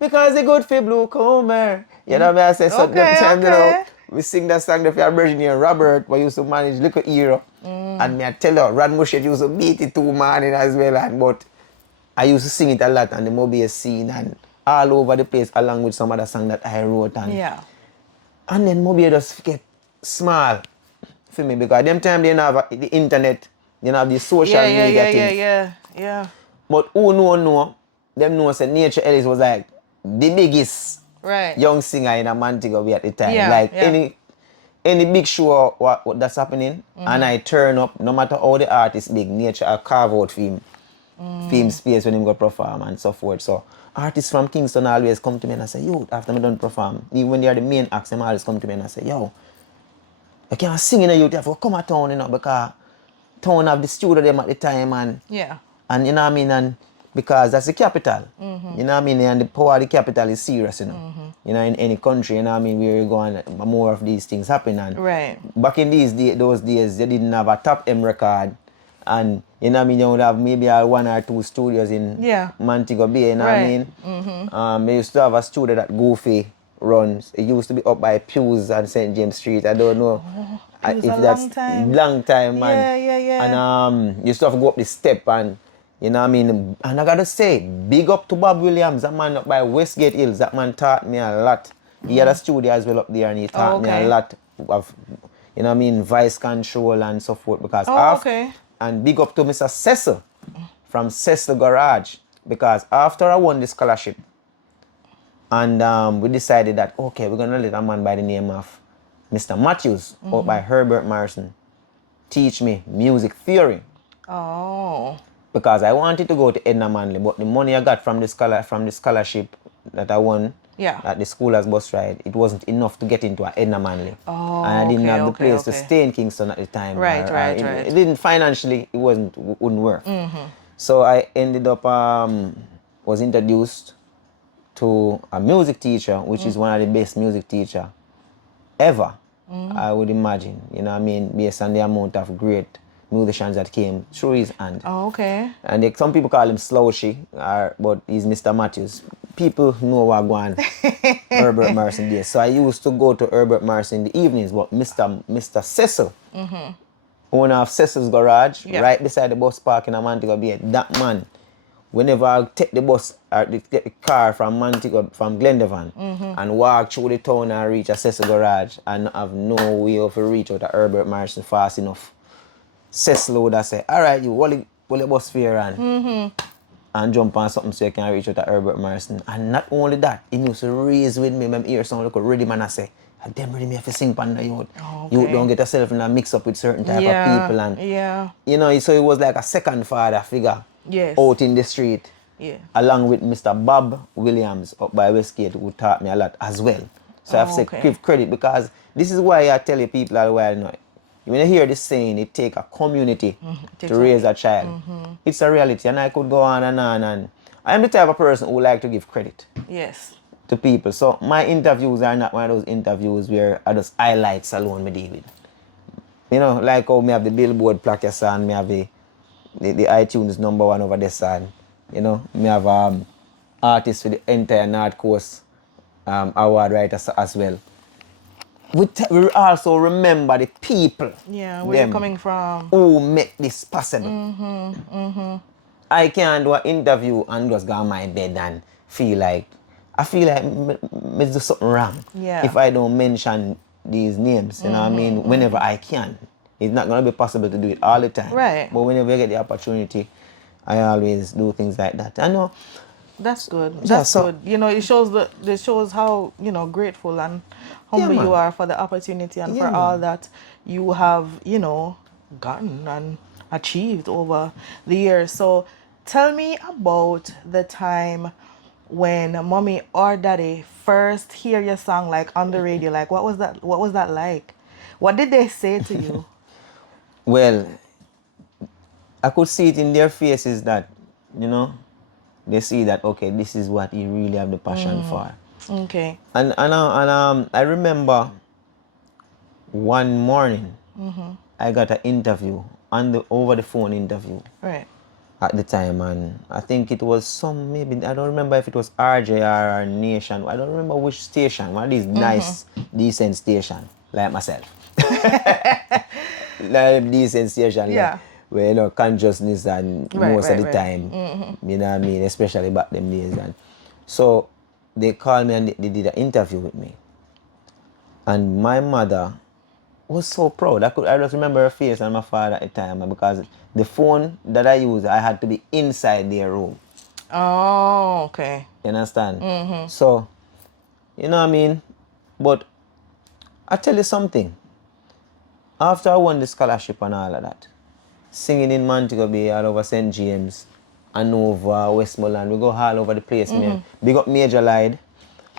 Because it good for blue comer. You know what I say? So that time, you know, we sing that song for our Virginia Robert, we used to manage Little Hero. And me I tell you, Rod Mushet used to beat it too, man, as well. But I used to sing it a lot on the Mobius scene and all over the place, along with some other song that I wrote. And then Mobius just get small for me, because them time they didn't have the internet, they didn't have the social media things. Yeah. But who know, them know say Nature Ellis was like the biggest young singer in a Montego Bay at the time. Any big show what that's happening, and I turn up, no matter how the artist big, Nature I carve out film space when him go perform and so forth. So artists from Kingston always come to me and I say, yo, after me done perform, even when they are the main acts, them always come to me and I say, yo, you can't sing in a youth, you have to come to town, you know, because town have the studio them at the time and you know what I mean, and because that's the capital. You know what I mean? And the power of the capital is serious, you know. You know, in any country, you know what I mean, where you go and more of these things happen. And back in those days, they didn't have a top M record. And you know what I mean, you would have maybe 1 or 2 studios in Montego Bay, you know what I mean? They used to have a studio that Goofy runs. It used to be up by Pews and St. James Street. I don't know if that's long time, man. And you used to have to go up the step and you know what I mean? And I gotta say, big up to Bob Williams, that man up by Westgate Hills. That man taught me a lot. He had a studio as well up there and he taught me a lot of, you know what I mean, voice control and so forth. Because and big up to Mr. Cecil from Cecil Garage. Because after I won the scholarship, and we decided that, okay, we're gonna let a man by the name of Mr. Matthews, out by Herbert Morrison, teach me music theory. Because I wanted to go to Edna Manley, but the money I got from the scholarship that I won at the school as bus ride, it wasn't enough to get into a Edna Manley. And I didn't have the place to stay in Kingston at the time. It didn't financially, wouldn't work. So I ended up, was introduced to a music teacher, which is one of the best music teacher ever, I would imagine. You know what I mean? Based on the amount of great musicians that came through his hand. And some people call him Slouchy, but he's Mr. Matthews. People know what going Herbert Morrison did. So I used to go to Herbert Morrison in the evenings, but Mr. Cecil, owner of Cecil's Garage, right beside the bus park in Montego Bay, that man, whenever I take the bus or get the car from Montego, from Glendevon, and walk through the town and reach a Cecil Garage and have no way of reach out to Herbert Morrison fast enough, Cecil would have say, all right, you hold the bus fare and jump on something so you can reach out to Herbert Morrison. And not only that, he used to raise with me, my ear sound like a ready man, I say, them ready me have to sing pan the youth. You don't get yourself in a mix up with certain type of people. And you know, so it was like a second father figure out in the street. Along with Mr. Bob Williams up by Westgate, who taught me a lot as well. So I have to give credit, because this is why I tell you people all the while now. When you hear this saying, it take a community to raise a child. It's a reality, and I could go on and on. And I am the type of person who like to give credit to people. So my interviews are not one of those interviews where I just highlights alone me deal with. You know, like how me have the Billboard plaque and me have the iTunes #1 over this and you know, me have artists for the entire North Coast award writers as well. We also remember the people. Where you're coming from. Who make this possible. I can't do an interview and just go on my bed and feel like me do something wrong if I don't mention these names. You know what I mean? Whenever I can. It's not going to be possible to do it all the time. But whenever I get the opportunity, I always do things like that. I know. That's good. That's good. You know, it shows how, you know, grateful and humble you are for the opportunity and for all that you have, you know, gotten and achieved over the years. So tell me about the time when mommy or daddy first hear your song like on the radio? Like what was that like? What did they say to you? Well, I could see it in their faces that, you know, they see that, okay, this is what you really have the passion for. Okay. And I remember one morning, I got an interview, over the phone interview Right. at the time, and I think it was maybe, I don't remember if it was RJR or Nation, I don't remember which station, one of these nice, decent station, like myself. Like decent station, like, Yeah. where, you know, consciousness and Right, most of right, the right. time, you know what I mean, especially back them days. And so they called me and they did an interview with me. And my mother was so proud. I just remember her face and my father at the time, because the phone that I used, I had to be inside their room. Oh, okay. You understand? So, you know what I mean? But I tell you something. After I won the scholarship and all of that, singing in Montego Bay, all over St. James, Hanover, Westmoreland, we go all over the place, man. Big up Major Lyde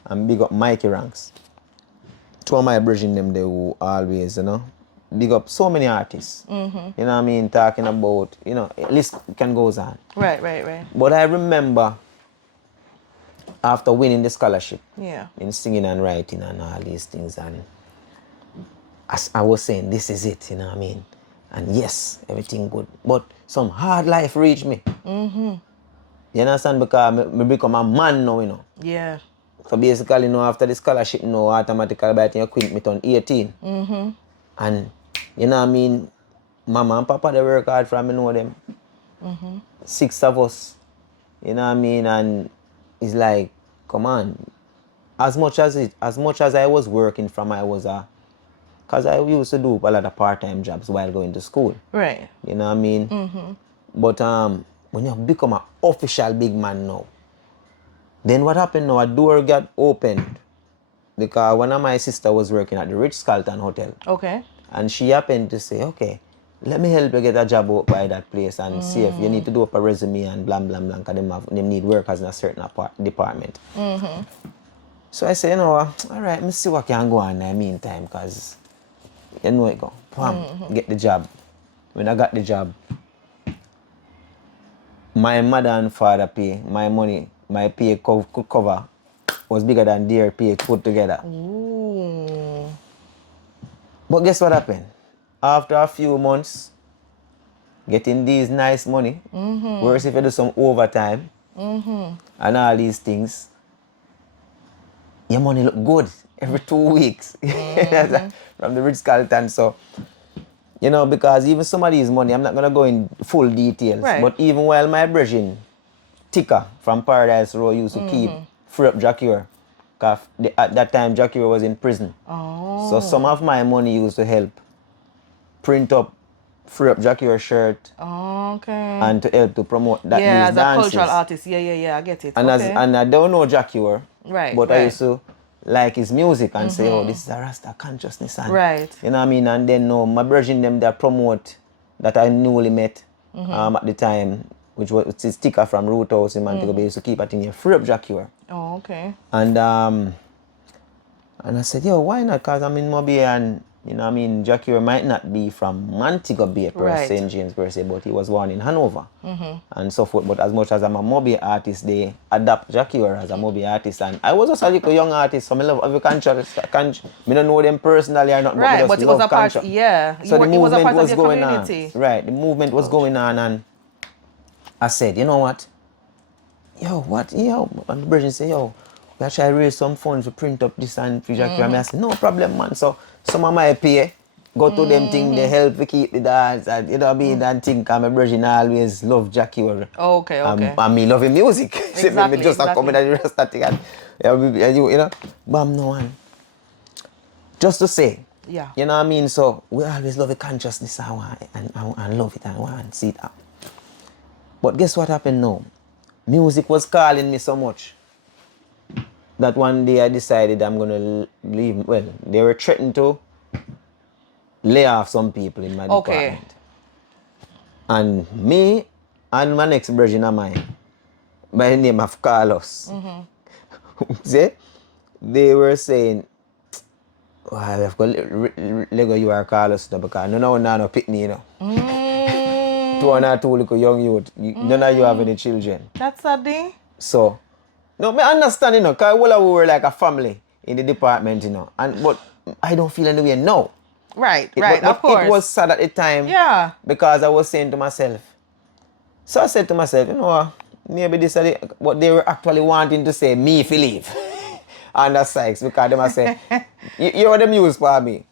and big up Mikey Ranks. Two of my brethren them they who always, you know, big up so many artists. You know what I mean? Talking about, you know, list can goes on. Right, right, right. But I remember after winning the scholarship Yeah. in singing and writing and all these things, and as I was saying, this is it, you know what I mean? And yes, everything good. But some hard life reached me. You understand? Because I become a man now, you know. Yeah. So basically, you know, after the scholarship, you know, automatically by the time you quit, me turn 18. And, you know what I mean? Mama and Papa, they work hard for me, know them. 6 of us. You know what I mean? And it's like, come on. As much as I was working from, because I used to do a lot of part-time jobs while going to school. Right. You know what I mean? But when you become an official big man now, then what happened now, a door got opened. Because one of my sister was working at the Ritz-Carlton Hotel. Okay. And she happened to say, okay, let me help you get a job out by that place and see if you need to do up a resume and blah, blah, blah, because they need workers in a certain department. So I say, you know, all right, let me see what can go on in the meantime, because you know it go. Get the job. When I got the job, my mother and father pay, my money, my pay could cover was bigger than their pay put together. Ooh. But guess what happened? After a few months, getting these nice money, whereas if you do some overtime and all these things, your money look good every 2 weeks from the Ritz-Carlton. So, you know, because even some of these money, I'm not going to go in full details, Right. but even while my brethren, Tika from Paradise Row used to keep free up Jacure, because at that time Jacure was in prison. Oh. So some of my money used to help print up free up Jacure shirt Okay. and to help to promote that Yeah, these as a dances. cultural artist. Yeah, I get it. And okay. and I don't know Jacure, Right, but I right. used to like his music and say, oh, this is a Rasta consciousness. And, Right. you know what I mean? And then my brethren them that promote that I newly met at the time, which is Sticker from Root House in Montego Bay, used to keep a thing here, free up Jacure. Oh, okay. And I said, yo, why not? Because I'm in Moby and, you know what I mean, Jacure might not be from Montego Bay per Right. St. James per se, but he was born in Hanover and so forth. But as much as I'm a Moby artist, they adapt Jacure as a Moby artist. And I was just a little young artist, so I love every country. I don't know them personally or not, Right, but but me it just was love a part. country. Yeah. So the it was a movement part was of your going community. on. Right, the movement was going on, and I said, you know what? Yo, and the Bridget say, yo, we actually raise some funds to print up this and for Jackie. And I said, no problem, man. So some of my pay go to them thing, they help to keep the dance, and you know what I mean, and think, and my Bridget always love Jackie. Okay. And me loving music. Exactly, me just come in and the rest of the thing, and you know, bam, no one. Just to say, Yeah. you know what I mean? So we always love the consciousness and love it and want to see it out. But guess what happened now? Music was calling me so much that one day I decided I'm going to leave. Well, they were threatening to lay off some people in my Okay. department. And me and my next version of mine, by the name of Carlos. See? They were saying, oh, I have to Lego you are Carlos now because no pick me, you know. 2 or 2 little young youth. None of you have any children. That's a thing. So, no, I understand, you know, because we were like a family in the department, you know. But I don't feel any way now. Right, But of course. It was sad at the time. Yeah. Because I was saying to myself. So I said to myself, you know what, maybe this is what they were actually wanting to say, me if you leave. And that's Sykes, because they must say, you're the muse for me.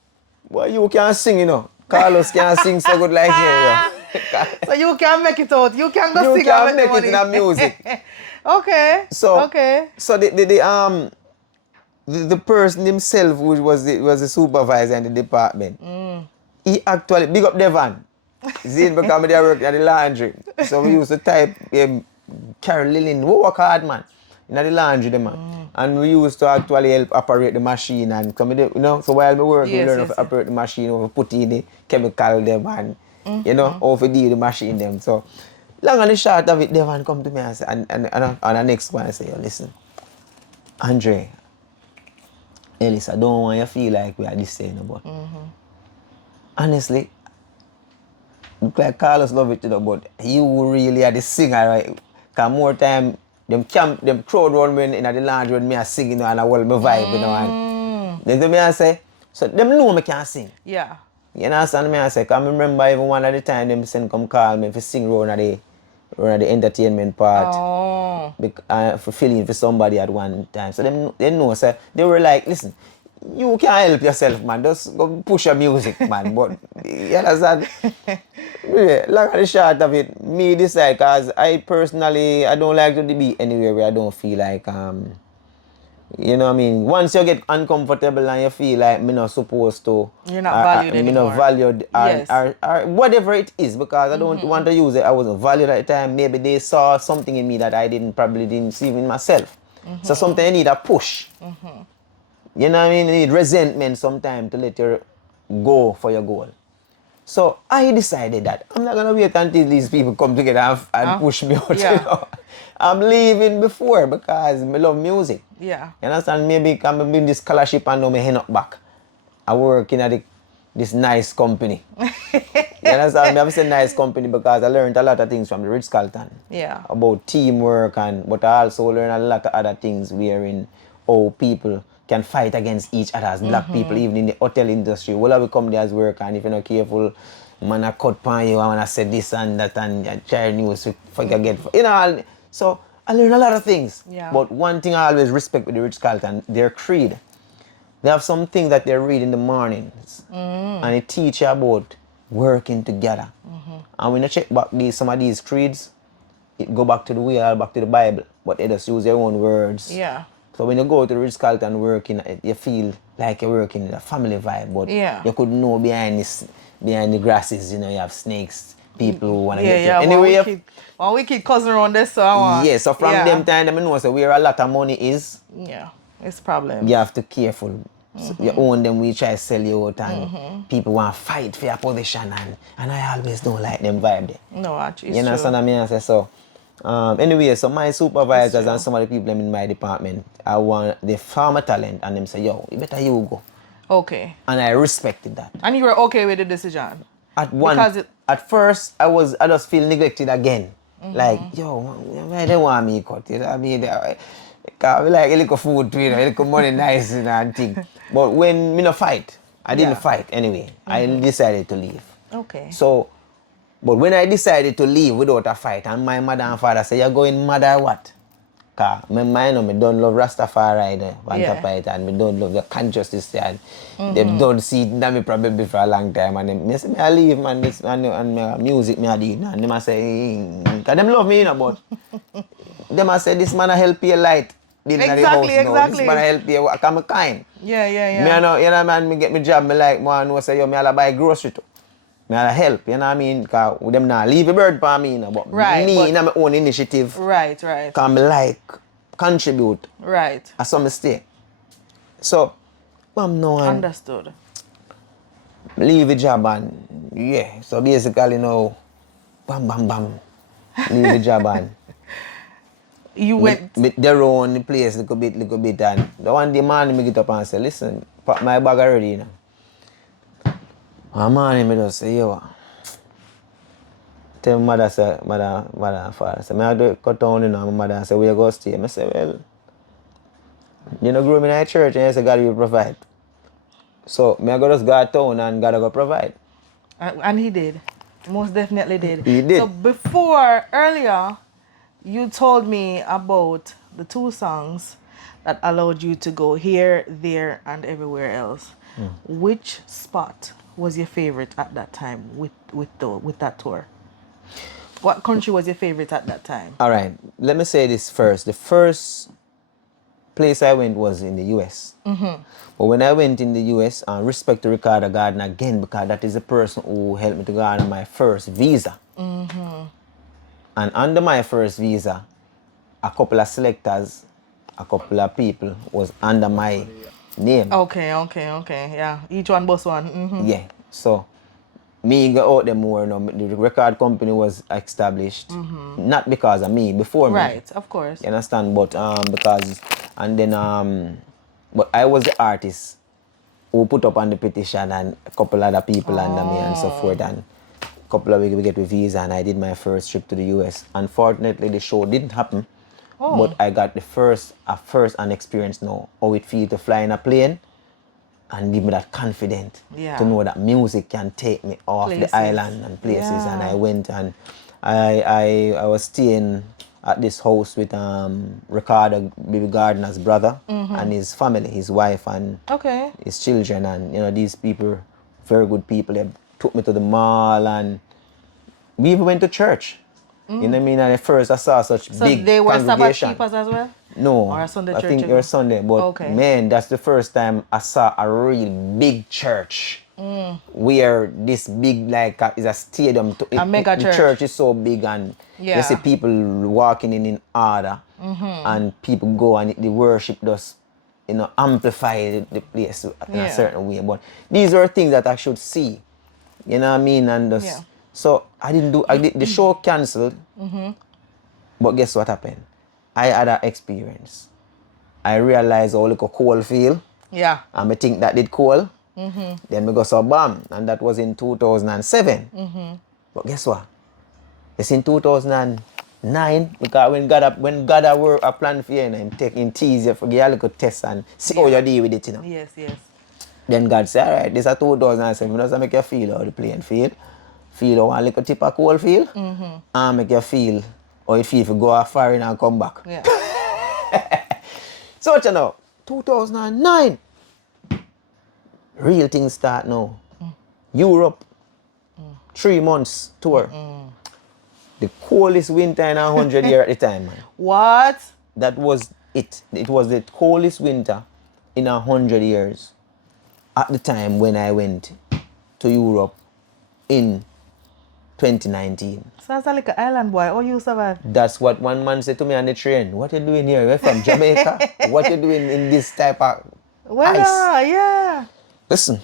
Well, you can sing, you know. Carlos can sing so good like you, you know. So you can make it out. You can go You sing can and make it in a music. Okay. So, okay. So the person himself, who was the supervisor in the department, he actually, big up Devon. See, because I work at the laundry. So we used to type Carol Lillian, we work hard, man, in the laundry, man. And we used to actually help operate the machine. And you know, so while we work, we learn how to operate the machine, how to put in the chemical them, and you know, how to deal the machine them. So long and the short of it, Devon come to me and say, and the next one I say, yo, listen, Andre, Ellis, I don't want you to feel like we are this saying, but honestly, like Carlos love it, you know, but you really are the singer, right? Because more time, them crowd run me in the lounge when me are singing, you know, and I hold my vibe, you know, and then me I say, so them know me can sing. Yeah. You understand me I say, because I remember even one at the time, them send come call me to sing round at the entertainment part. For filling for somebody at one time. So they know, so they were like, listen, you can help yourself, man. Just go push your music, man. But you understand? Yeah, long and the short of it, me decide, because I personally, I don't like to be anywhere where I don't feel like, you know what I mean? Once you get uncomfortable and you feel like me not supposed to, you're not valued anymore. Me not valued, Yes. or whatever it is, because I don't want to use it. I wasn't valued at the time. Maybe they saw something in me that I probably didn't see in myself. So something I need a push. You know what I mean? You need resentment sometimes to let you go for your goal. So I decided that I'm not gonna wait until these people come together and push me out. Yeah. You know? I'm leaving before because I love music. Yeah. You understand? Maybe I'm in this scholarship and now I head up back. I work in this nice company. You understand? I'm saying nice company because I learned a lot of things from the Ritz-Carlton. Yeah. About teamwork, but I also learned a lot of other things wherein how people can fight against each other as black people, even in the hotel industry. Well, we come there as work, and if you're not careful, man, I cut pan you, and I say this and that, and I share news, forget, you know. So I learned a lot of things. Yeah. But one thing I always respect with the Ritz-Carlton, their creed. They have something that they read in the mornings, and it teach you about working together. And when you check back some of these creeds, it go back to the Bible, but they just use their own words. Yeah. So when you go to the Ritz-Carlton working, you feel like you're working in a family vibe, but you could know behind the grasses, you know, you have snakes, people who want to get you. Anyway, one wicked cousin around this, so I want. Yeah, so from them time, I know so where a lot of money is. Yeah, it's problem. You have to careful. So you own them, we try to sell you out, and people want to fight for your position, and I always don't like them vibe there. No, actually, you know what I say? So, anyway, so my supervisors and some of the people in my department, I want the farmer talent, and them say, yo, you better you go. Okay. And I respected that. And you were okay with the decision? At first, I just feel neglected again. Like, yo, why they want me cut? You know what I mean? Cause like a little food, you know, a little money nice and thing. But when me no fight, I didn't fight anyway. I decided to leave. Okay. So, but when I decided to leave without a fight, and my mother and father say, you're going mad or what? Cause my mind, me don't love Rastafari there, and me don't love the consciousness there. They don't see that me probably for a long time, and they say, I leave, man, this and my music me I do, and they must say, cause them love me, you know, but they must say, this man help you light. Exactly. This man help you, I'm kind. Yeah. Me, you know, man, me get me job, me like, man, know say, yo, me all buy grocery too. Me all help, you know what I mean? Because them not leave a bird for me, you know, but me, in my own initiative. Right. Because me like, contribute. Right. At some mistake. So, I'm no one. Understood. Leave the job and, yeah, so basically, you know, bam, leave the job and, You went. Me their own place little bit, and the one day man me get up and say, listen, pack my bag already, you know. And man me just say, yo, tell mother say, mother and father, say, me I do cut down, you know, my mother say, where you go stay? I say, well, you know, grow me in a church and you say God will provide. So me I go just go to town and God will provide. And he did. Most definitely did. He did. So earlier, you told me about the 2 songs that allowed you to go here, there, and everywhere else. Which spot was your favorite at that time with that tour? What country was your favorite at that time? All right, let me say this first. The first place I went was in the US. But when I went in the US, respect to Ricardo Garden again, because that is the person who helped me to garner my first visa. And under my first visa, a couple of selectors, a couple of people was under my name. Okay. Yeah. Each one boss one. Yeah. So me go out there more, you know, the record company was established. Not because of me, before me. Right, of course. You understand? But because and then but I was the artist who put up on the petition and a couple other people under me and so forth, and a couple of weeks we get a visa and I did my first trip to the US. Unfortunately the show didn't happen. But I got a first hand experience now how it feels to fly in a plane and give me that confidence to know that music can take me off the island and places. And I went and I was staying at this house with Ricardo Baby Gardner's brother and his family, his wife and his children, and you know, these people, very good people. They took me to the mall and we even went to church. You know what I mean? And at first I saw such big they were Sabbath congregation. keepers as well? No, Or a Sunday I church think as it was well? Sunday, but man, that's the first time I saw a real big church where this big like is a stadium. A mega the church. church is so big and you see people walking in order and people go and the worship does, you know, amplify the place in a certain way. But these are things that I should see, you know what I mean? And just, so I did the show cancelled, but guess what happened? I had an experience. I realized how little coal feel. Yeah. And I think that did coal. Then we go so bam, and that was in 2007. But guess what? It's in 2009 because when God a plan for you, and taking tease you for give you a little test and see how you deal with it, you know. Yes. Then God said, all right, this is 2007. It doesn't make you feel how the plane feel. Feel how a little tip of coal feel. And make you feel how it feel if you go off foreign and come back. Yeah. So you know, 2009. Real things start now. Europe, 3 months tour. The coldest winter in 100 years at the time, man. What? That was it. It was the coldest winter in 100 years at the time when I went to Europe in 2019. Sounds like an island boy. Oh, you survived. That's what one man said to me on the train. What you doing here? You're from Jamaica. What you doing in this type of ice? Yeah. Listen,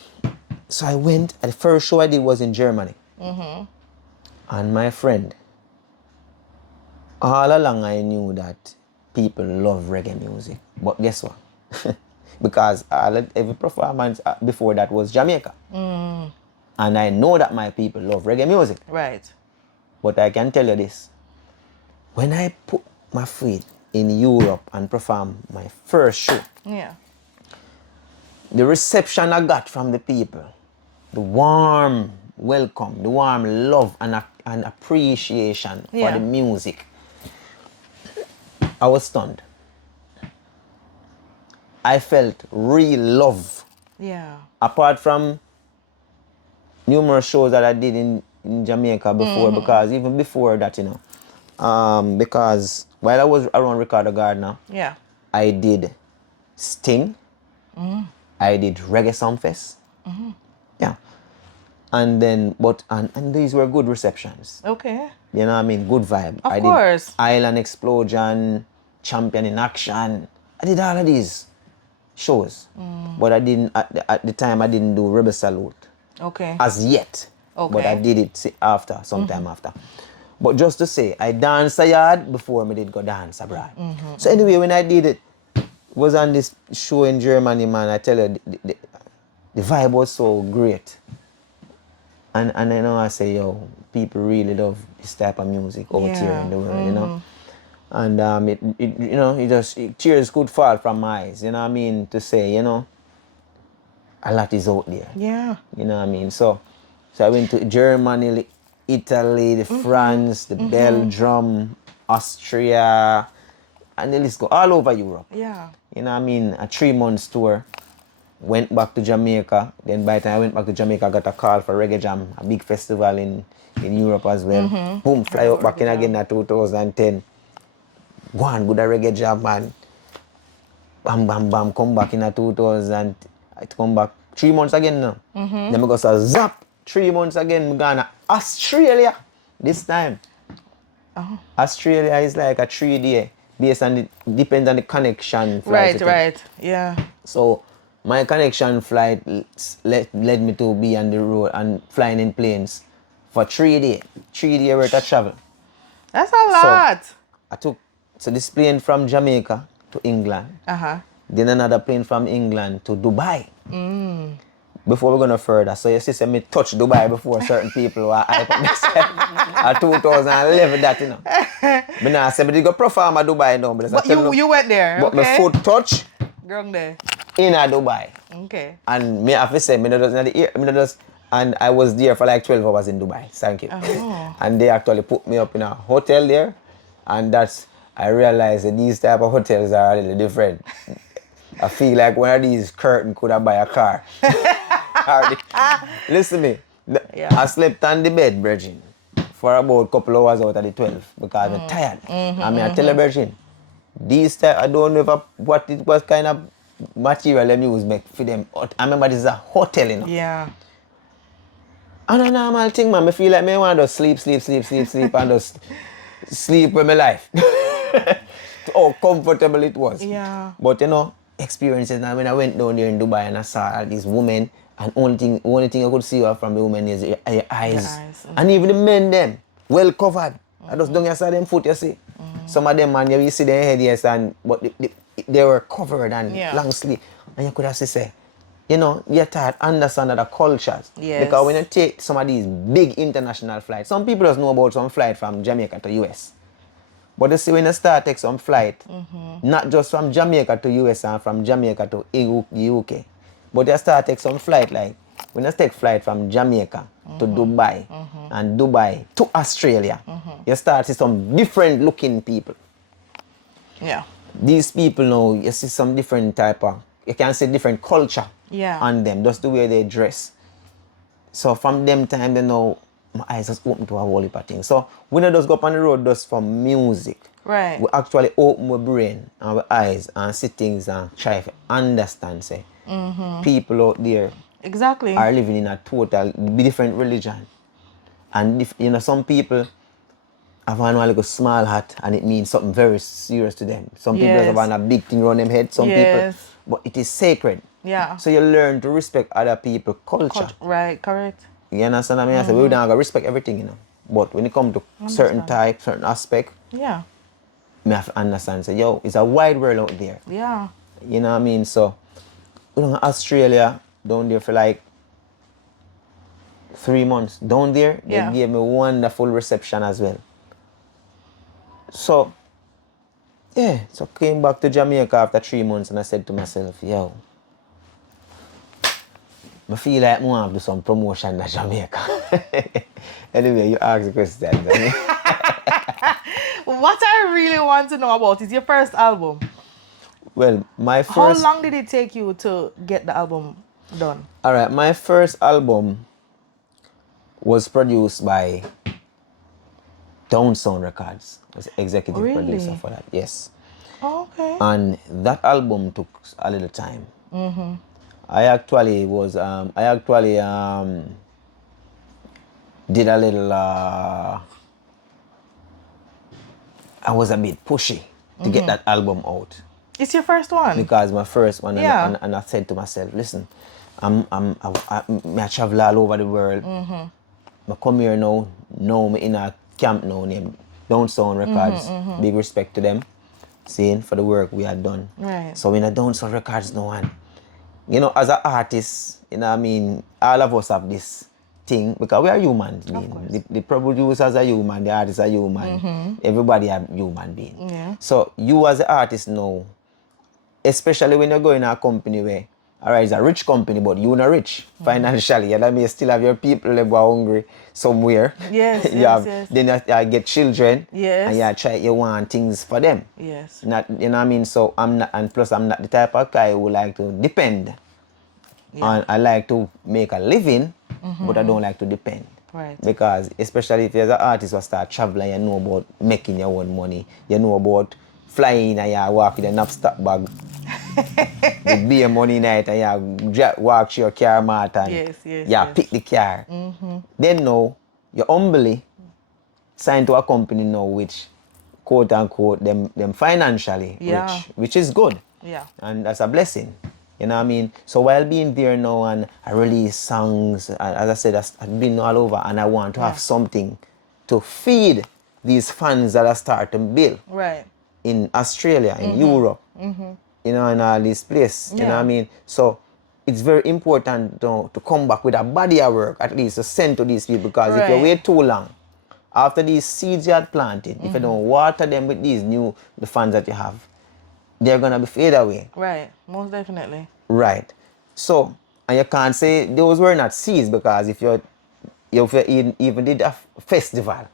so I went, and the first show I did was in Germany. And my friend, all along I knew that people love reggae music. But guess what? Because every performance before that was Jamaica. And I know that my people love reggae music. Right. But I can tell you this. When I put my feet in Europe and perform my first show, the reception I got from the people, the warm welcome, the warm love and appreciation for the music, I was stunned. I felt real love. Yeah. Apart from numerous shows that I did in Jamaica before, because even before that, you know, because while I was around Ricardo Gardner, I did Sting, I did Reggae Songfest, and then, and these were good receptions. Okay. You know what I mean? Good vibe. Of course. Did Island Explosion, Champion in Action. I did all of these shows. But I didn't, at the time, I didn't do Rebel Salute. Okay. As yet. Okay. But I did it after, sometime after. But just to say, I danced a yard before me did go dance abroad. So anyway, when I did it, was on this show in Germany, man, I tell you, the vibe was so great. And I know I say, yo, people really love this type of music out here in the world, you know. And it tears could fall from my eyes, you know what I mean, to say, you know, a lot is out there. Yeah. You know what I mean? So I went to Germany, Italy, the France, the Belgium, Austria, and the list go all over Europe. Yeah. You know what I mean? A 3-month tour. Went back to Jamaica. Then by the time I went back to Jamaica, I got a call for Reggae Jam, a big festival in Europe as well. Boom, fly out back in again in 2010. Go on, good a Reggae Jam, man. Bam, bam, bam, come back in 2000. I come back 3 months again now. Then I go so zap, 3 months again, I gone to Australia this time. Australia is like a 3-day based on depends on the connection flight. Right, yeah. So my connection flight led me to be on the road and flying in planes for 3 days. 3 days worth of travel. That's a lot. I took this plane from Jamaica to England. Then another plane from England to Dubai. Before we're gonna further, so your sister me touch Dubai before certain people were hype up themselves. At 2011 that, you know. But now I said, but you go perform at Dubai now. But you went there, but okay? my foot touch Girl there. in a Dubai. Okay. And me have to say, and I was there for like 12 hours in Dubai. Thank you. And they actually put me up in a hotel there. And I realized that these type of hotels are a little different. I feel like one of these curtains could have buy a car. Listen to me. I slept on the bed, Virgin, for about a couple hours out of the 12 because I'm tired. I tell you, Virgin, these type, I don't know what kind of material them use make for them. I remember this is a hotel, you know. Yeah. And a normal thing, man. I feel like I want to sleep and just sleep with my life. How comfortable it was. Yeah. But you know, experiences. Now when I went down there in Dubai and I saw all these women, and only thing I could see from the women is your eyes. And even the men them, well covered. I just don't saw them foot, you see. Some of them, man, you see their head, yes, but they were covered and long sleeve. And you could have say, you know, you start understand other cultures. Yes. Because when you take some of these big international flights, some people just know about some flight from Jamaica to US. But you see, when you start take some flight, not just from Jamaica to US and from Jamaica to UK, but you start take some flight like, when you take flight from Jamaica to Dubai and Dubai to Australia, you start see some different looking people. Yeah. These people now, you see some different type of, you can see different culture on them, just the way they dress. So from them time, they know, my eyes just open to a whole heap of things. So we don't just go up on the road just for music. Right. We actually open our brain and our eyes and see things and try to understand, say, people out there are living in a total different religion. And you know, some people have on a little small hat and it means something very serious to them. Some people have on a big thing around them head, some people, but it is sacred. Yeah. So you learn to respect other people's culture. Right, correct. You understand what I mean? I say, we don't respect everything, you know. But when it comes to certain type, certain aspect, yeah, me have to understand, say, yo, it's a wide world out there. Yeah. You know what I mean? So, we know Australia, down there for like 3 months. Down there, they gave me wonderful reception as well. So, yeah, so came back to Jamaica after 3 months and I said to myself, yo, I feel like I want to do some promotion in Jamaica. Anyway, you ask the question. What I really want to know about is your first album. Well, my first... How long did it take you to get the album done? All right, my first album was produced by Downsound Records. I was executive producer for that, yes. Oh, okay. And that album took a little time. I actually did a little, I was a bit pushy to get that album out. It's your first one? Because my first one, and I said to myself, listen, I travel all over the world. I come here now, I'm in a camp now named Downtown Records. Big respect to them, seeing for the work we had done. Right. So in a Downtown Records now, and you know, as an artist, you know what I mean, all of us have this thing because we are humans. I mean, the producers are human, the artists are human, everybody are human being. Yeah. So you as an artist now, especially when you're going to a company where, all right, it's a rich company, but you're not rich financially. You know what I mean? You still have your people that are hungry somewhere. Yes, you yes, have, yes. Then you get children. Yes. And you want things for them. Yes. Not, you know what I mean? So I'm not, and plus I'm not the type of guy who like to depend. Yeah. I like to make a living, but I don't like to depend. Right. Because especially if you're an artist who start traveling, you know about making your own money. You know about flying and you walk with a knapsack bag. With beer money night and you walk to your car mat and pick the car. Then now, you humbly sign to a company now which quote unquote them financially which is good. Yeah. And that's a blessing. You know what I mean? So while being there now and I release songs, as I said, I've been all over and I want to have something to feed these fans that I start to build. Right. In Australia, in Europe, you know, in all these places. You know what I mean? So it's very important to come back with a body of work, at least to send to these people, because if you wait too long, after these seeds you had planted, if you don't water them with the funds that you have, they're gonna be fade away. Right, most definitely. Right. So, and you can't say those were not seeds, because if you even did a festival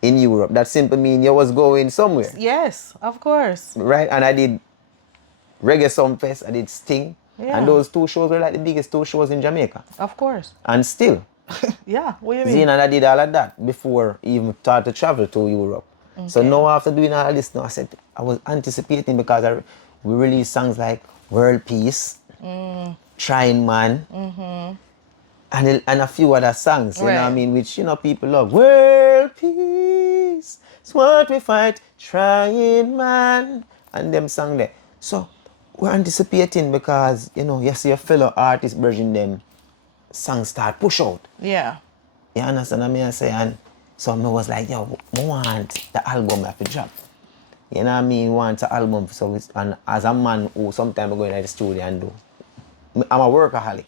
in Europe, that simply means you was going somewhere. Yes, of course. Right, and I did Reggae Sumfest, I did Sting, and those two shows were like the biggest two shows in Jamaica. Of course. And still. Yeah, what do you mean? And I did all of that before even start to travel to Europe. Okay. So now after doing all this, now I said I was anticipating, because we released songs like World Peace, Trying Man, and a few other songs, you know what I mean, which, you know, people love. World Peace, it's what we fight, Trying Man, and them song there. So we're anticipating, because, you know, you see your fellow artists bridging them songs start push out. Yeah. You understand what I say? And so I was like, yo, I want the album to drop. You know what I mean? Want the album. So and as a man who sometimes I go into the studio and do, I'm a workaholic.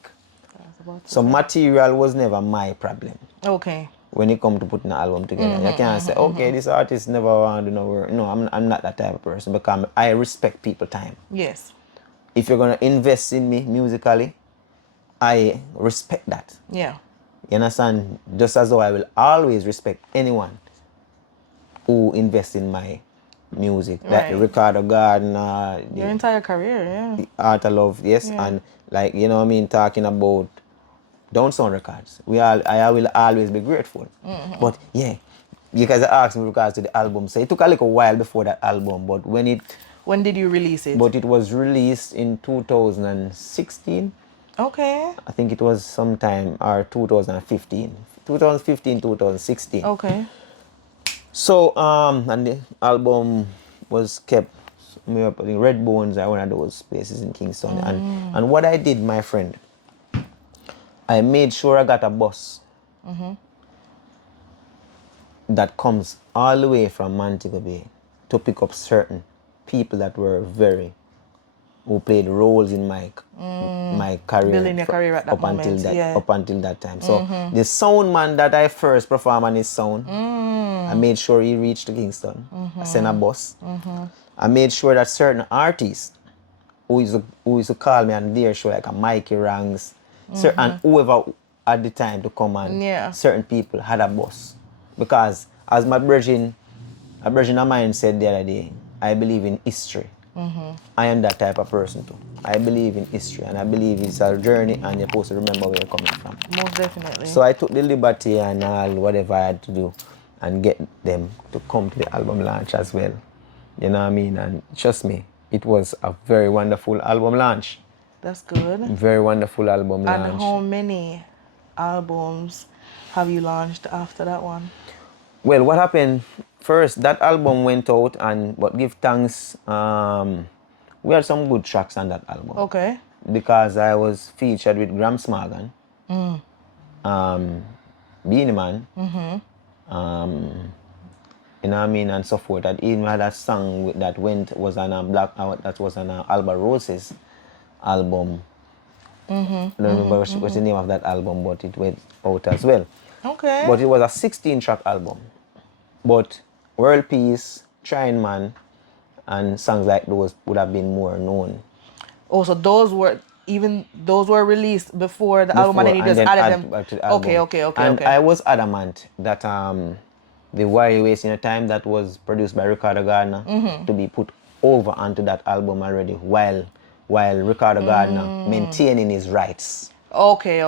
So material was never my problem. Okay. When it comes to putting an album together, you can't say, okay, this artist never want to do no work. No, I'm not that type of person, because I respect people's time. Yes. If you're gonna invest in me musically, I respect that. Yeah. You understand? Just as though I will always respect anyone who invests in my music. Like Ricardo Gardner. Your entire career, yeah. Art of Love, yes. Yeah. And like, you know what I mean, talking about Downtown Records. I will always be grateful. But yeah, because I asked me regards to the album. So it took a little while before that album, but when did you release it? But it was released in 2016. Okay. I think it was sometime, or 2015. 2016. Okay. So, and the album was kept up in Red Bones, one of those places in Kingston. And what I did, my friend, I made sure I got a bus that comes all the way from Montego Bay to pick up certain people that were who played roles in my career. Building your career at that moment. Up until that time. So the sound man that I first performed on his sound, I made sure he reached to Kingston. I sent a bus. I made sure that certain artists who used to call me on their show, like a Mikey Rangs, and whoever at the time to come on, certain people had a bus. Because as my brethren of mine said the other day, I believe in history. I am that type of person too. I believe in history, and I believe it's a journey, and you're supposed to remember where you're coming from. Most definitely. So I took the liberty and all whatever I had to do and get them to come to the album launch as well. You know what I mean? And trust me, it was a very wonderful album launch. That's good. Very wonderful album launch. And how many albums have you launched after that one? Well, what happened first, that album went out, but give thanks, we had some good tracks on that album. Okay. Because I was featured with Grams Morgan, Beanie Man, You know what I mean, and so forth. That even had a song that was on a that was on a Alba Rose's album. I don't remember what's the name of that album, but it went out as well. Okay. But it was a 16-track album. But World Peace, Trying Man, and songs like those would have been more known. Oh, so those were released before the album, and then you just added them. Back to the album. Okay. And I was adamant that the Why You Wasting Your Time that was produced by Ricardo Gardner to be put over onto that album already, while Ricardo Gardner maintaining his rights. Okay.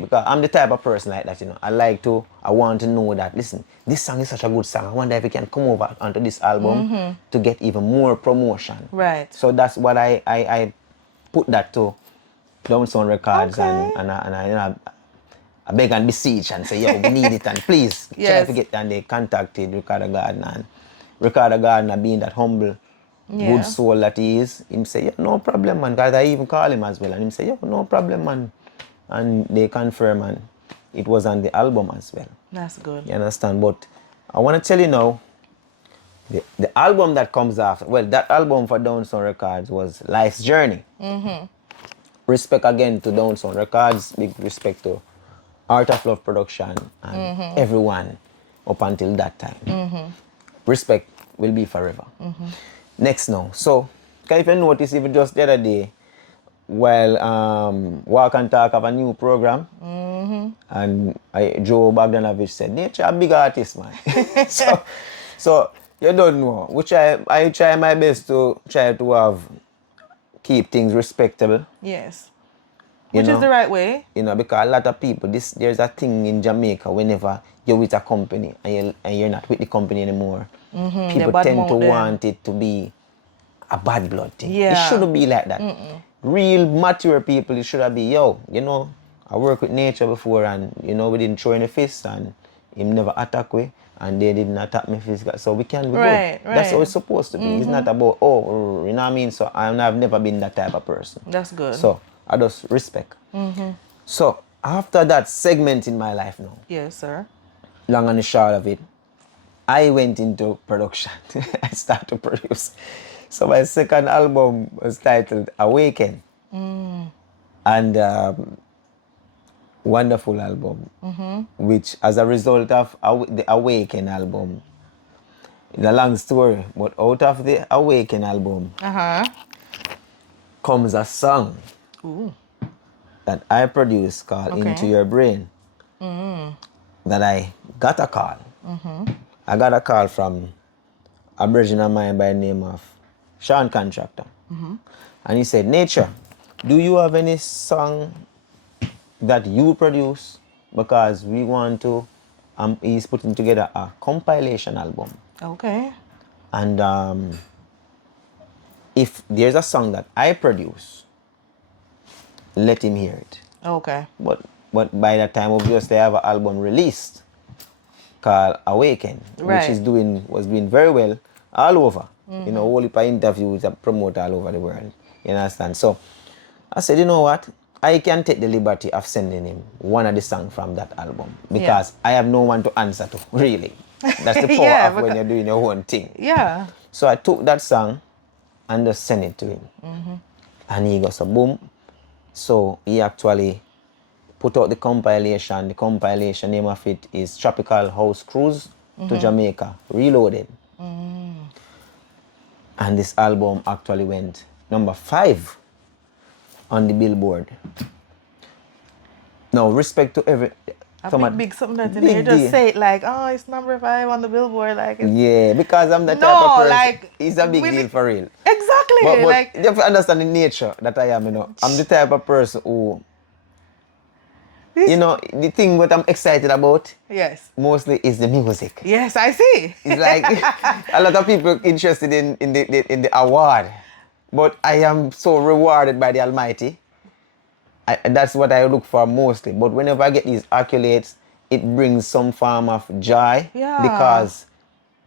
Because I'm the type of person like that, you know. I want to know that, listen, this song is such a good song. I wonder if it can come over onto this album to get even more promotion. Right. So that's what I put that to Downtown Records, Okay. and I, you know, I beg and beseech and say, yo, we need it, and please try to get. And they contacted Ricardo Gardner, and Ricardo Gardner, being that humble, good soul that he is, him say, yeah, no problem, man. Because I even call him as well, and him say, yo, no problem, man. And they confirm, and it was on the album as well. That's good. You understand? But I want to tell you now, the album that comes after, well, that album for Downtown Records was Life's Journey. Respect again to Downtown Records, big respect to Art of Love Production and everyone up until that time. Respect will be forever. Next now. So, can you notice even just the other day, while Walk and Talk have a new program, and Joe Bogdanovich said, Nature a big artist, man. so you don't know. Which I try my best to keep things respectable. Yes. You Which know? is the right way. You know, because a lot of people, there's a thing in Jamaica, whenever you're with a company and you're not with the company anymore, people tend to want it to be a bad blood thing. Yeah. It shouldn't be like that. Real mature people, it should be, yo, you know, I worked with Nature before, and, you know, we didn't throw in a fist, and him never attack me, and they didn't attack me physically, so we can be good. Right. That's how it's supposed to be. It's not about, oh, you know what I mean? So I've never been that type of person. That's good. So I just respect. So after that segment in my life now, Yes, sir. long and the short of it, I went into production. I started to produce. So my second album was titled Awaken. And wonderful album, which as a result of the Awaken album, it's a long story, but out of the Awaken album comes a song that I produced called Into Your Brain. That I got a call. I got a call from a brethren of mine by the name of Sean Contractor. And he said, Nature, do you have any song that you produce? Because we want to, he's putting together a compilation album. Okay. And if there's a song that I produce, let him hear it. Okay. But by that time, obviously, I have an album released called Awaken, which was doing very well all over. You know, whole heap of interviews that promote all over the world. You understand? So I said, you know what? I can take the liberty of sending him one of the songs from that album, because I have no one to answer to, really. That's the power of when you're doing your own thing. Yeah. So I took that song and just sent it to him. And he goes, boom. So he actually put out the compilation. The compilation name of it is Tropical House Cruise to Jamaica, Reloaded. And this album actually went number 5 on the Billboard. Now, respect to every... big something that in there. Just say it like, oh, it's number 5 on the Billboard. Like, yeah, because I'm the type of person... like... It's a big deal for real. Exactly. But like, you have to understand the nature that I am, you know. I'm the type of person who... You know, the thing what I'm excited about mostly is the music. Yes, I see. It's like a lot of people interested in the award, but I am so rewarded by the Almighty. That's what I look for mostly. But whenever I get these accolades, it brings some form of joy because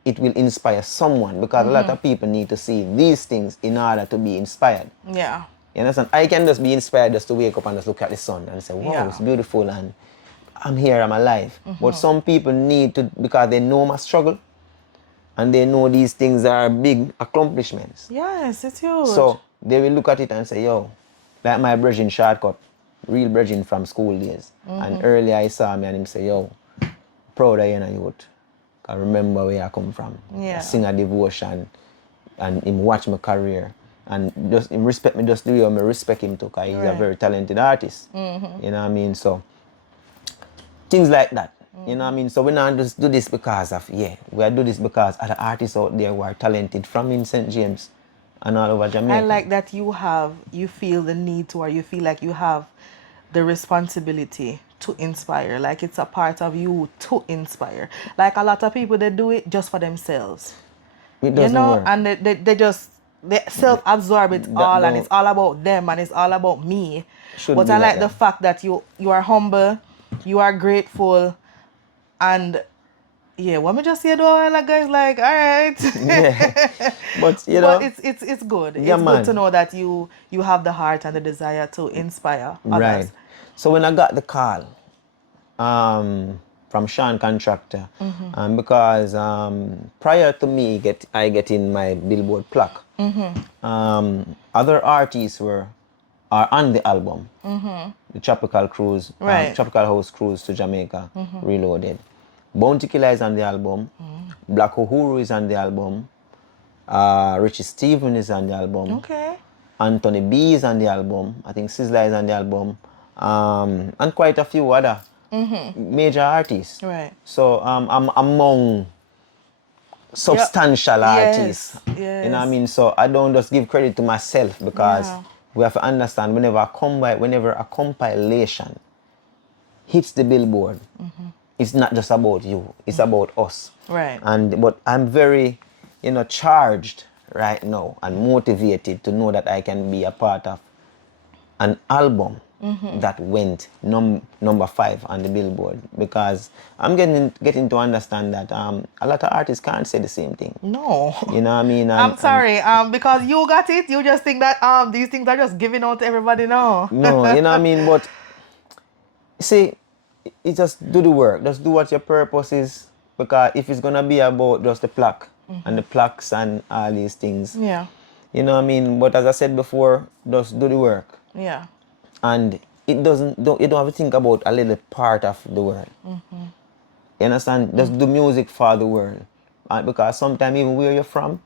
it will inspire someone. Because a lot of people need to see these things in order to be inspired. Yeah. You understand? I can just be inspired just to wake up and just look at the sun and say, wow, it's beautiful. And I'm here, I'm alive. But some people need to, because they know my struggle and they know these things are big accomplishments. Yes, it's huge. So they will look at it and say, yo, like my brethren Shortcut, real brethren from school days. And earlier I saw me and him say, yo, proud of you and youth. I remember where I come from. Yeah. I sing a devotion and him watch my career. And just him respect me just the way I respect him too, because he's a very talented artist. You know what I mean? So things like that. You know what I mean? So we not just do this because of, we do this because other artists out there who are talented from in St. James and all over Jamaica. I like that you feel the need to, or you feel like you have the responsibility to inspire. Like it's a part of you to inspire. Like a lot of people, they do it just for themselves. It doesn't work. And they self-absorb it all, and it's all about them, and it's all about me. But I like the fact that you are humble, you are grateful, and what me just say though, like guys, like all right. But you know, but it's good. It's good to know that you have the heart and the desire to inspire others. Right. So when I got the call from Sean Contractor, because prior to me getting my Billboard plaque, other artists are on the album. The Tropical Cruise, Tropical House Cruise to Jamaica, Reloaded. Bounty Killer is on the album. Black Uhuru is on the album. Richie Steven is on the album. Okay. Anthony B is on the album. I think Sizzla is on the album. And quite a few other major artists. Right. So I'm among substantial artists. Yes. You know what I mean? So I don't just give credit to myself, because we have to understand whenever a compilation hits the Billboard, it's not just about you, it's about us. Right. But I'm very, charged right now and motivated to know that I can be a part of an album that went number 5 on the Billboard, because I'm getting to understand that a lot of artists can't say the same thing. No. You know what I mean? I'm sorry, because you got it, you just think that these things are just giving out to everybody now. No, you know what I mean? But see, you just do the work. Just do what your purpose is. Because if it's going to be about just the plaque and the plaques and all these things, you know what I mean? But as I said before, just do the work. Yeah. And you don't have to think about a little part of the world. You understand? Just do music for the world. Because sometimes even where you're from,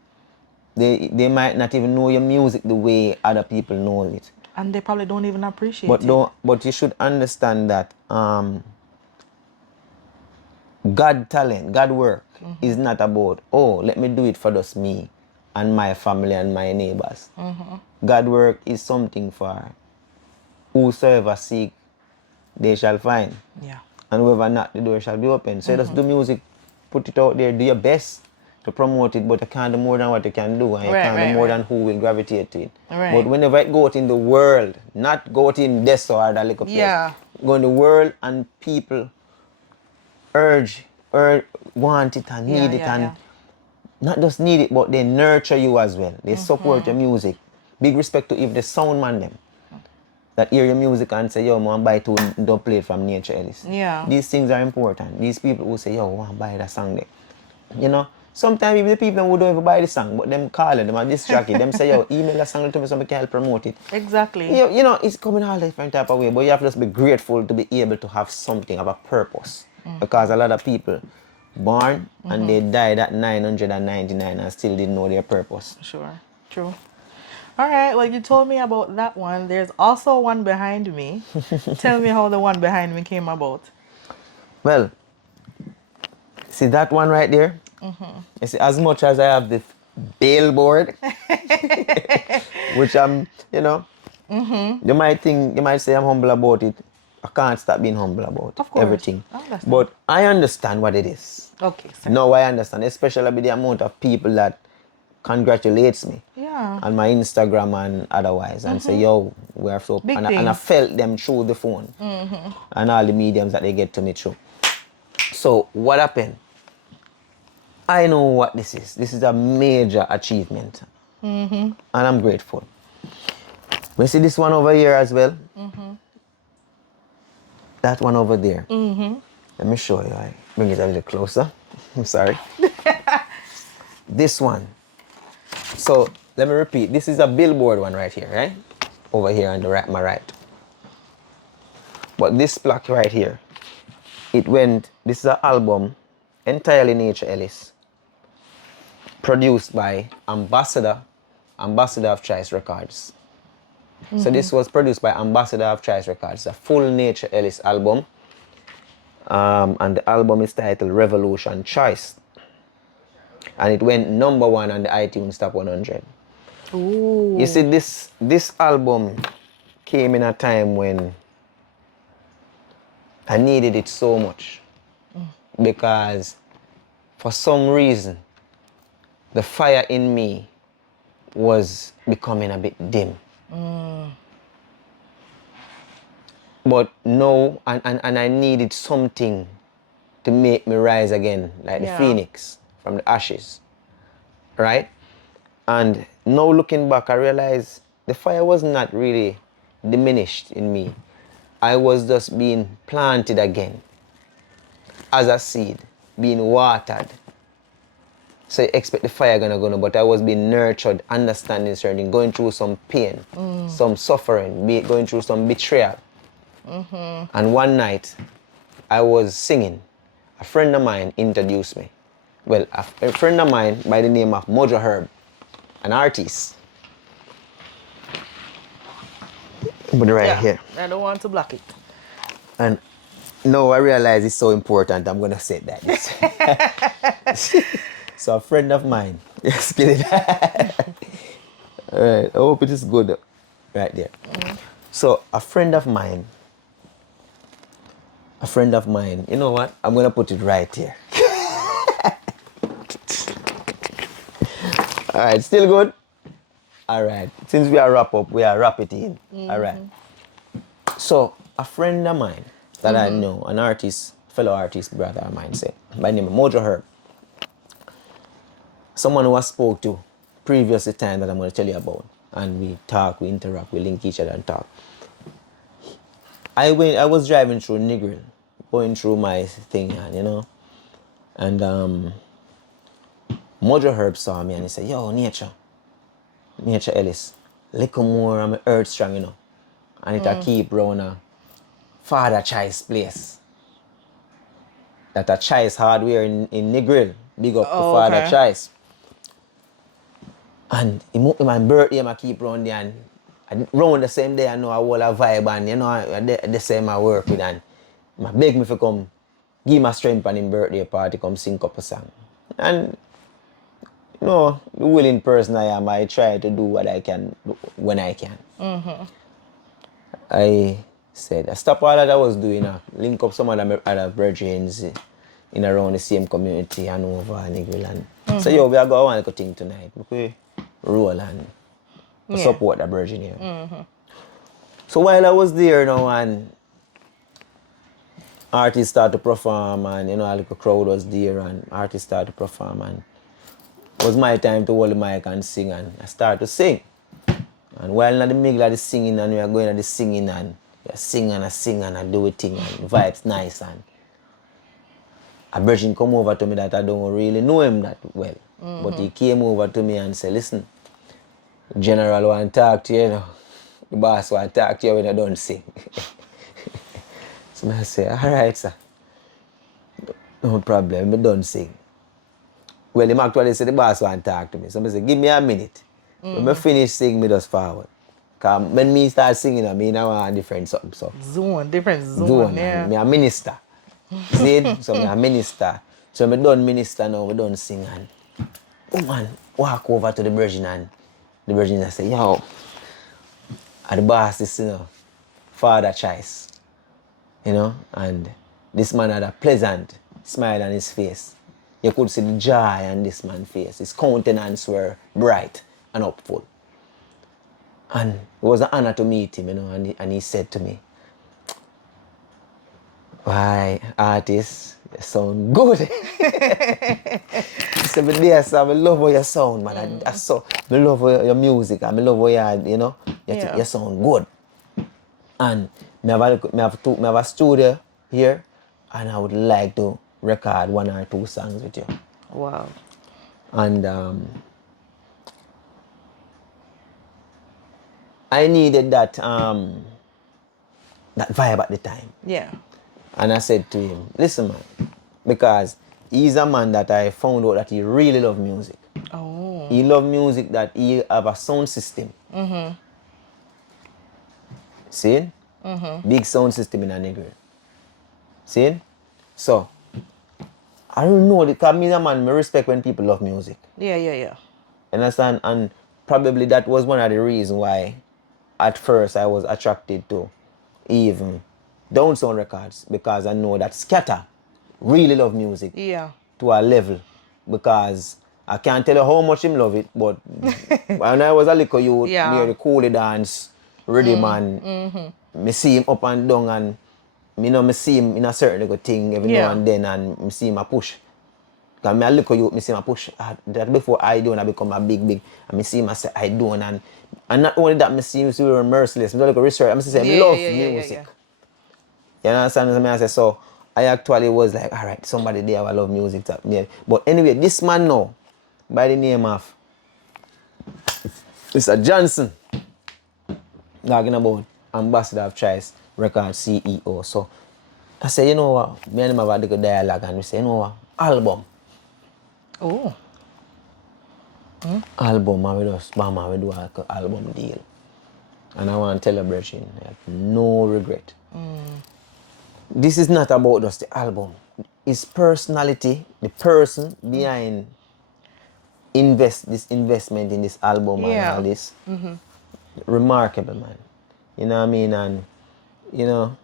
they might not even know your music the way other people know it. And they probably don't even appreciate it. But you should understand that God work is not about, let me do it for just me and my family and my neighbors. God work is something for whosoever seek, they shall find. Yeah. And whoever knock, the door shall be open. So just do music, put it out there, do your best to promote it, but you can't do more than what you can do, and you can't do more than who will gravitate to it. But whenever it go out in the world, not go out in this or that little place, go in the world and people want it and need it, and not just need it, but they nurture you as well. They support your music. Big respect to even the sound man them that hear your music and say, yo, I want to buy 2 dub plate from Nature Ellis. Yeah. These things are important. These people who say, yo, I want to buy that song there. You know, sometimes even the people who don't even buy the song, but them call it, them are distracted. Them say, yo, email a song to me so I can help promote it. Exactly. You know, it's coming all different type of way, but you have to just be grateful to be able to have something of a purpose. Because a lot of people born and they died at 999 and still didn't know their purpose. Sure. True. All right, well, you told me about that one. There's also one behind me. Tell me how the one behind me came about. Well, see that one right there? You see, as much as I have the Billboard, which I'm, you might say I'm humble about it. I can't stop being humble about everything. But I understand what it is. Okay. Sir. Now I understand, especially with the amount of people that congratulates me on my Instagram and otherwise, and say, yo, we're so big and I felt them through the phone and all the mediums that they get to me through. So what happened? I know what this is. This is a major achievement, and I'm grateful. We see this one over here as well. that one over there. Let me show you. I bring it a little closer. I'm sorry. This one. So let me repeat. This is a Billboard one right here, right? Over here on the right, my right. But this plaque right here, this is an album, entirely Nature Ellis, produced by Ambassador of Choice Records. So this was produced by Ambassador of Choice Records, a full Nature Ellis album. And the album is titled Revolution Choice. And it went #1 on the iTunes Top 100. Ooh. You see, this album came in a time when I needed it so much. Because for some reason, the fire in me was becoming a bit dim. But no, and I needed something to make me rise again, like the phoenix from the ashes, right? And now looking back, I realized the fire was not really diminished in me. I was just being planted again as a seed, being watered. So you expect the fire gonna go, but I was being nurtured, understanding certain, going through some pain, some suffering, going through some betrayal. And one night, I was singing. A friend of mine introduced me. Well, a friend of mine by the name of Mojo Herb, an artist. Put it right here. I don't want to block it. And now I realize it's so important, I'm gonna say that. So a friend of mine, just kidding. All right, I hope it is good right there. So a friend of mine, you know what? I'm gonna put it right here. All right, still good? All right, since we are wrap it in. All right. So a friend of mine that I know, an artist, fellow artist brother of mine, say, by the name of Mojo Herb, someone who I spoke to previous time that I'm going to tell you about, and we talk, we interact, we link each other and talk. I was driving through Negril, going through my thing, you know, and Mojo Herb saw me and he said, "Yo, Nature Ellis, little more, I'm earth strong, you know, and it a keep round a Father Choice place. That a Choice hardware in Negril, big up to Father Choice. And my birthday, I keep round there, and round the same day, I know I will a vibe, and you know, the same I work with, and I beg me to come, give my strength on his birthday party, come sing up a song. And, you know, the willing person I am, I try to do what I can when I can. I said, I stop all that I was doing, link up some other brethrens in around the same community, and over and Negril, and so yo, we are going to thing tonight. We roll and support the brethren here. So while I was there now, and artists started to perform, and you know, a little crowd was there, and artists started to perform, and it was my time to hold the mic and sing, and I started to sing. And while in the middle of the singing, and we are going to the singing, and I sing and I sing and I do a thing, and the vibe's nice, and a virgin come over to me that I don't really know him that well. But he came over to me and said, "Listen, General want to talk to you, you know. The boss want to talk to you when you don't sing." So I say, "All right, sir. No problem, I don't sing." Well, him actually said the boss want to talk to me. So I say, "Give me a minute. When I finish singing, me just forward." Because when me start singing, I mean, I want a different something. So. Different zone, yeah. Me a minister. See? So me a minister. So me done minister now, we done sing, and woman walk over to the virgin, and the virgin say, "Yo, and the boss is, you know, Father Choice." You know, and this man had a pleasant smile on his face. You could see the joy on this man's face. His countenance were bright and hopeful. And it was an honor to meet him, you know, and he said to me, "Why, artist, you sound good." He said, "But yes, I love how you sound, man. I love your music, I love how you know, you sound good." And Me have a studio here, and I would like to record 1 or 2 songs with you. Wow. And I needed that that vibe at the time. Yeah. And I said to him, listen man, because he's a man that I found out that he really loved music. Oh. He loved music that he have a sound system. See? Big sound system in a nigga. See? So, I don't know, because me a man, I respect when people love music. Yeah. Understand? And probably that was one of the reasons why at first I was attracted to even Down Sound Records, because I know that Scatter really love music Yeah. to a level, because I can't tell you how much him love it, but when I was a little youth, Yeah. near the coolie dance, rhythm and me see him up and down, and me see him in a certain little thing every now and then, and me see him a push. Because me a little youth, me see him a push. That before I do, and I become a big, and me see him, I say, I do, and not only that, me see him so merciless, me do like a research, I say, I love music. You understand what I say? So, I actually was like, all right, somebody there I love music. But anyway, this man now, by the name of Mr. Johnson, talking about Ambassador of Choice Record CEO. So, I say, you know what, me and him have a little dialogue, and we say, you know what, album. Oh. Album, and we just bam, and we do an album deal. And I want to tell you, brethren, no regret. This is not about just the album. It's personality, the person behind this investment in this album and all this. Remarkable, man. You know what I mean? And, you know,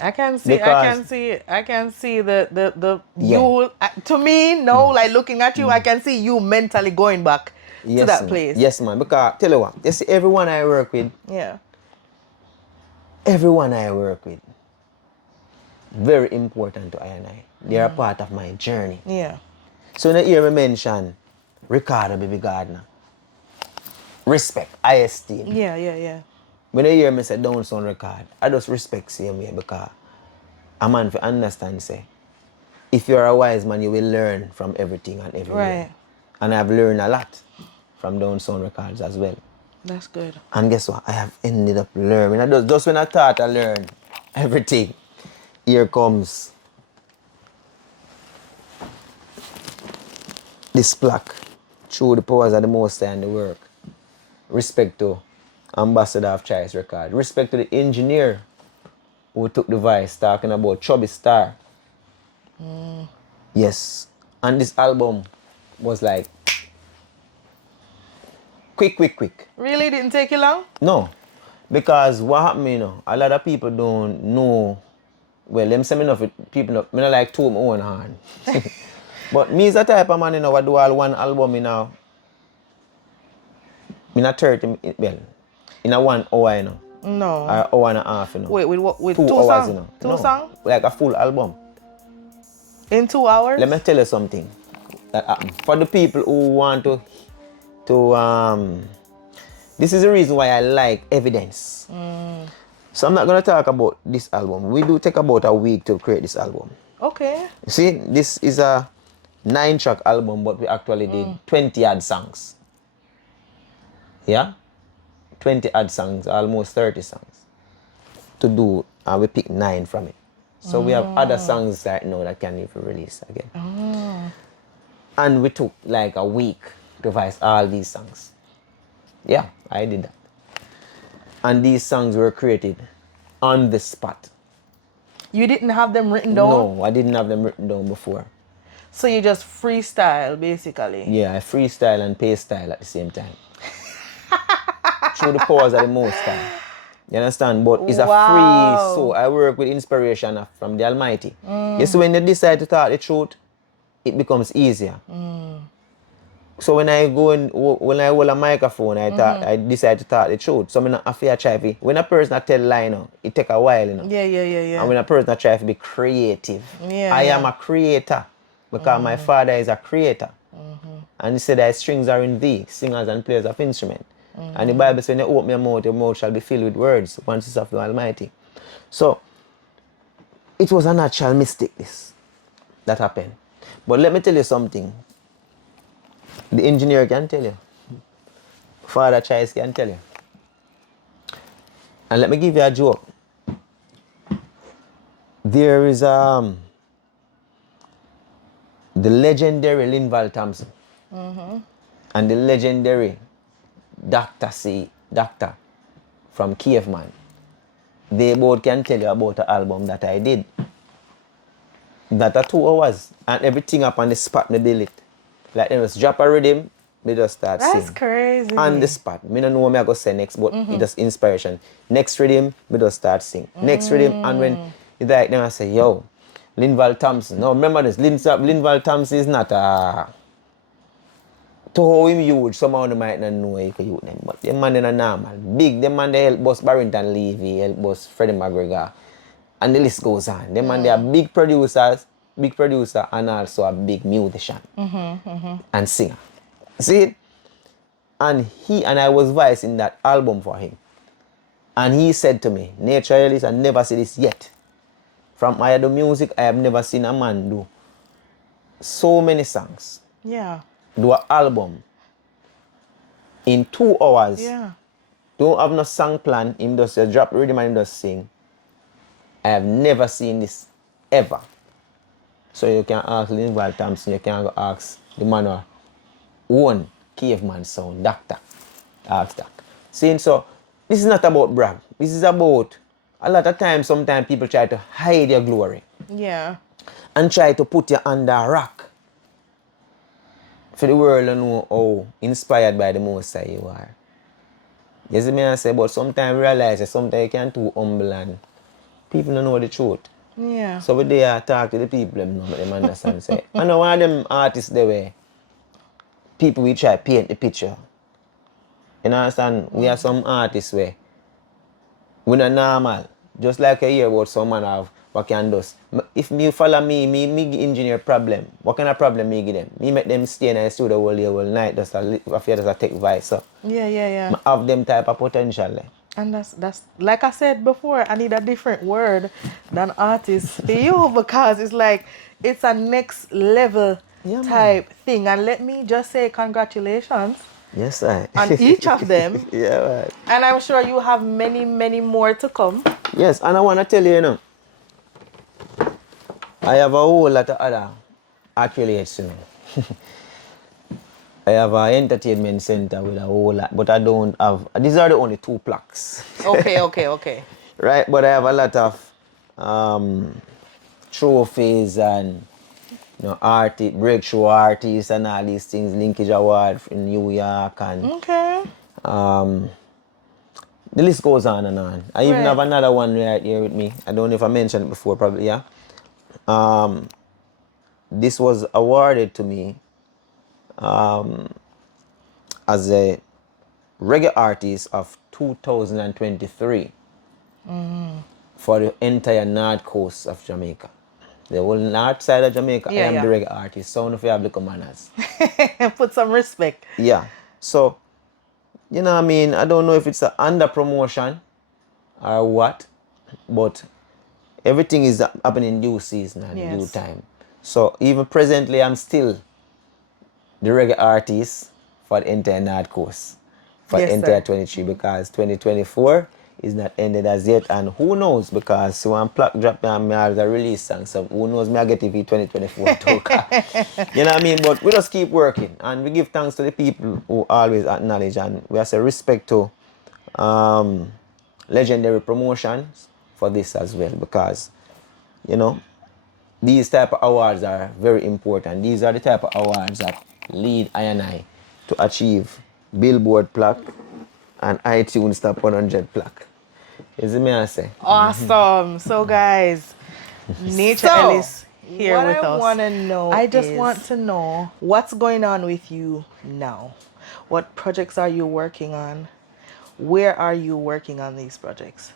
I can see the Yeah. you to me no, like looking at you, I can see you mentally going back to that man. place. Yes, man. Because, tell you what, you see, everyone I work with, very important to I and I. They are part of my journey. Yeah. So when you hear me mention Ricardo Baby Gardner, respect, I esteem. Yeah. When you hear me say Down Sound Record, I just respect same way, because a man for understand say, if you're a wise man, you will learn from everything and everywhere. Right. And I've learned a lot from Down Sound Records as well. That's good. And guess what? I have ended up learning. Just when I thought I learned everything, here comes this plaque. Through the powers of the Most High and the work. Respect to Ambassador of Choice Record. Respect to the engineer who took the voice, talking about Chubby Star. Yes. And this album was like quick. Really didn't take you long? No. Because what happened, you know, a lot of people don't know. Well, them say me enough people, me not like two of my own hand. But me is the type of man, you know, I do all one album, you know. Me not 30, well, in a 1 hour, you know. No. Or hour and a half, you know. Wait, with 2 two hours, songs? you know. Two No, songs? like a full album. In 2 hours? Let me tell you something. For the people who want to this is the reason why I like evidence. So I'm not going to talk about this album. We do take about a week to create this album. Okay. See, this is a 9-track album, but we actually did 20 odd songs. Yeah? 20 odd songs, almost 30 songs to do, and we picked 9 from it. So we have other songs right now that can even release again. And we took like a week to devise all these songs. Yeah, I did that. And these songs were created on the spot. You didn't have them written down? No, I didn't have them written down before. So you just freestyle, basically? Yeah, I freestyle and pay style at the same time. Through the powers of the Most High. You understand? But it's a free, so I work with inspiration from the Almighty. You see, when you decide to tell the truth, it becomes easier. So when I hold a microphone, I decide to talk the truth. So I'm not afraid to try. When a person tell lie, you know, it take a while, you know. Yeah. And when a person try to be creative, I am a creator because my father is a creator. And he said that strings are in thee, singers and players of instrument. And the Bible says when you open your mouth shall be filled with words, once it's of the Almighty. So it was a natural mistake that happened. But let me tell you something. The engineer can tell you. Father Chase can tell you. And let me give you a joke. There is the legendary Linval Thompson and the legendary Doctor from Caveman. They both can tell you about the album that I did. That are 2 hours and everything up on the spot me build it. Like they just drop a rhythm, me just start That's sing. crazy. On the spot. Me don't know what me I go say next, but it just inspiration. Next rhythm, me just start sing. Next rhythm, and when it's like then I say, yo, Linval Thompson. No, remember this, Linval Thompson is not a to how him huge, somehow they might not know he could use them. But them man they are normal. Big, them man they help boss Barrington Levy, help boss Freddie McGregor. And the list goes on. Them man they are big producer and also a big musician and singer. See it? And I was voicing that album for him. And he said to me, Nature Ellis, I never see this yet. From I do music, I have never seen a man do so many songs. Yeah. Do an album in 2 hours. Yeah. Don't have no song plan, him just drop rhythm and him just sing. I have never seen this ever. So you can ask Linval Thompson, you can go ask the man who own Caveman sound, Doctor. Ask that. Saying so, this is not about brag. This is about a lot of times, sometimes people try to hide your glory. Yeah. And try to put you under a rock. For the world to know how inspired by the Most High you are. You see me I say, but sometimes realize that sometimes you can too humble and people don't know the truth. Yeah. So we there talk to the people, them know, them understand. Say, I know one of them artists there where people we try paint the picture. You understand? We have some artists where we're not normal. Just like I hear about some man have what can do. If me follow me engineer problem. What kind of problem me give them? Me make them stay in the studio all day, all night, just a take voice. So Yeah. I have them type of potential. And that's like I said before, I need a different word than artist for you because it's like it's a next level Yeah, man. type thing. And let me just say congratulations Yes, I. on each of them. Yeah, right. And I'm sure you have many, many more to come. Yes, and I want to tell you, I have a whole lot of other accolades, I have an entertainment center with a whole lot, but I don't have, these are the only 2 plaques. Okay. Right, but I have a lot of trophies and breakthrough artists and all these things, Linkage Award in New York and Okay. the list goes on and on. I even Right. have another one right here with me. I don't know if I mentioned it before, probably, yeah. This was awarded to me as a reggae artist of 2023 for the entire north coast of Jamaica. The whole north side of Jamaica, I am the reggae artist. So if you have the manners. Put some respect. Yeah. So, you know what I mean? I don't know if it's an under promotion or what, but everything is happening in due season and due time. So even presently, I'm still the reggae artist for the entire North Coast for the entire 23 because 2024 is not ended as yet, and who knows, because when plaque drop and me have a release song, so who knows, me I get it for 2024 too. You know what I mean? But we just keep working and we give thanks to the people who always acknowledge, and we have to respect to legendary promotions for this as well, because these type of awards are very important. These are the type of awards that lead I and I to achieve Billboard plaque and iTunes Top 100 plaque. You see me I say? Awesome. So guys, Nature Ellis here with us. I just want to know what's going on with you now. What projects are you working on? Where are you working on these projects?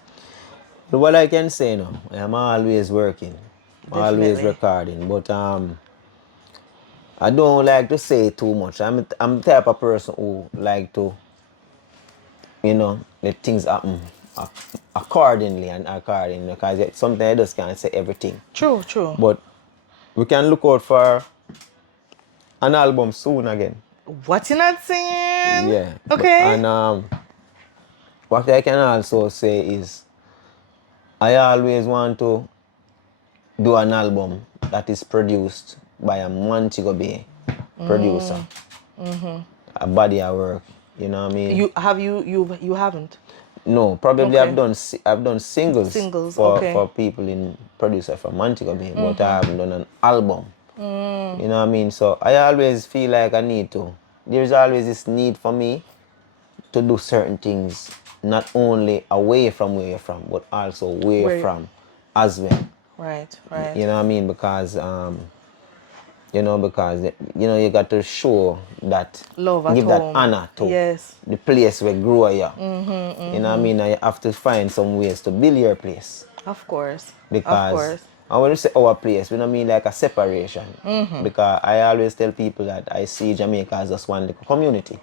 What I can say now, I'm always working. Always recording, but I don't like to say too much. I'm the type of person who like to let things happen accordingly and according, because sometimes I just can't say everything. True, true. But we can look out for an album soon again. What you not saying? Yeah. Okay. And what I can also say is I always want to do an album that is produced by a Montego Bay producer. A body of work. You know what I mean? You haven't? No, probably Okay. I've done singles, Singles, for okay. people in producer from Montego Bay, but I haven't done an album. You know what I mean? So I always feel like I need to. There's always this need for me to do certain things, not only away from where you're from, but also where you're from as well. Right, right. You know what I mean? Because you got to show that, Love at give home. that honor to Yes. the place where grew you. You know what I mean? And you have to find some ways to build your place. Of course. Because, and when you say our place, we don't mean like a separation. Because I always tell people that I see Jamaica as just one little community.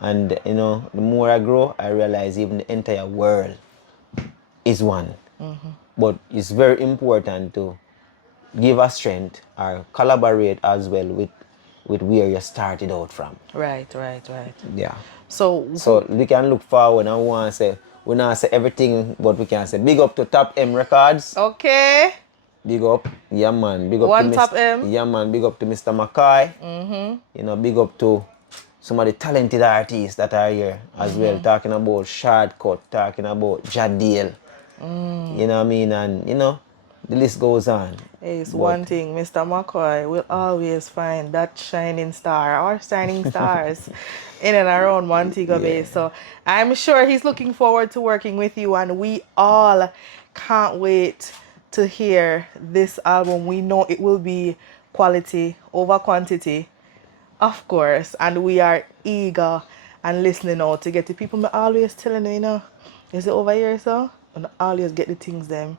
And the more I grow, I realize even the entire world is one. But it's very important to give us strength or collaborate as well with where you started out from. Right, right, right. Yeah. So we can look forward and we not say everything, but we can say big up to Top M Records. okay. Big up, yeah man. Big up One to Top M. Yeah man, big up to Mr. Mckoy. Big up to some of the talented artists that are here as well, talking about Shortcut, talking about Jadale. You know what I mean? And the list goes on. It's one thing, Mr. McKoy will always find that shining star or shining stars in and around Montego Bay. So I'm sure he's looking forward to working with you, and we all can't wait to hear this album. We know it will be quality over quantity, of course, and we are eager and listening out to get the people. Me always telling you, is it over here, so? And always get the things them.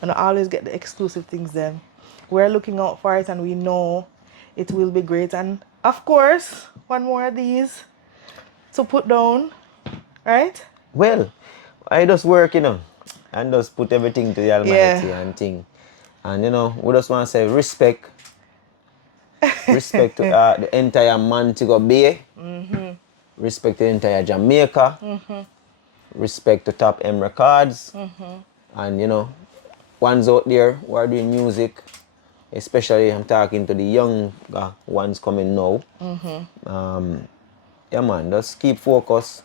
And I always get the exclusive things then. We're looking out for it and we know it will be great. And of course, one more of these to put down, right? Well, I just work, and just put everything to the Almighty and thing. And we just want to say respect to the entire Montego Bay, respect to the entire Jamaica, respect to Top M Records, and ones out there who are doing music, especially I'm talking to the young ones coming now. Yeah man, just keep focused,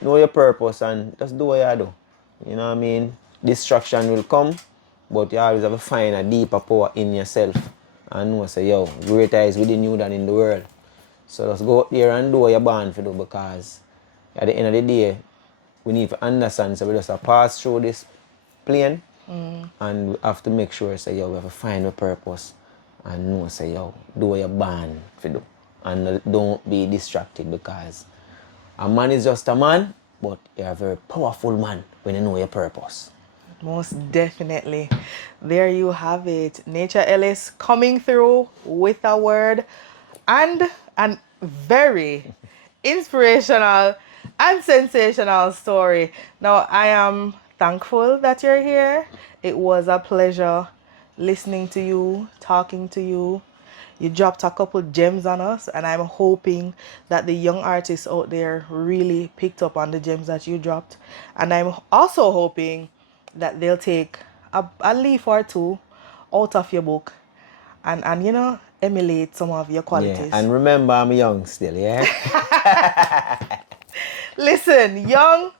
know your purpose, and just do what you do. You know what I mean? Distraction will come, but you always have to find a deeper power in yourself and know, say, yo, greater is within you than in the world. So just go out there and do what you're born to do, because at the end of the day, we need to understand, so we just have to pass through this plane. And we have to make sure, say, yo, we have to find a purpose and know, say, yo, do what you're born to do. And don't be distracted, because a man is just a man, but you're a very powerful man when you know your purpose. Most definitely. There you have it. Nature Ellis coming through with a word and a very inspirational and sensational story. Now, I am thankful that you're here. It was a pleasure listening to you, talking to you. You dropped a couple gems on us, and I'm hoping that the young artists out there really picked up on the gems that you dropped. And I'm also hoping that they'll take a leaf or two out of your book and emulate some of your qualities. Yeah, and remember, I'm young still, yeah? Listen, young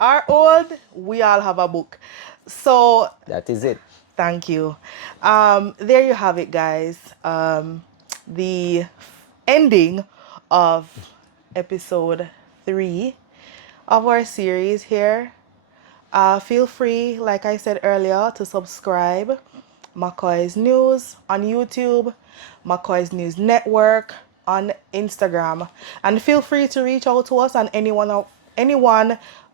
or old, we all have a book. So that is it. Thank you. There you have it, guys. The ending of episode 3 of our series here. Feel free, like I said earlier, to subscribe. McKoy's News on YouTube, McKoy's News Network on Instagram, and feel free to reach out to us on any one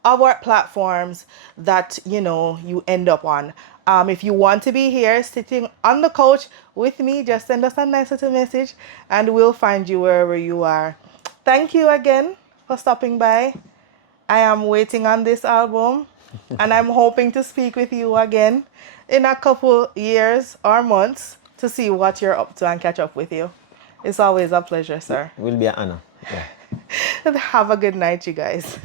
of our platforms that you end up on. If you want to be here sitting on the couch with me, just send us a nice little message and we'll find you wherever you are. Thank you again for stopping by. I am waiting on this album. And I'm hoping to speak with you again in a couple years or months to see what you're up to and catch up with you. It's always a pleasure, sir. Will be an honor. Yeah. Have a good night, you guys.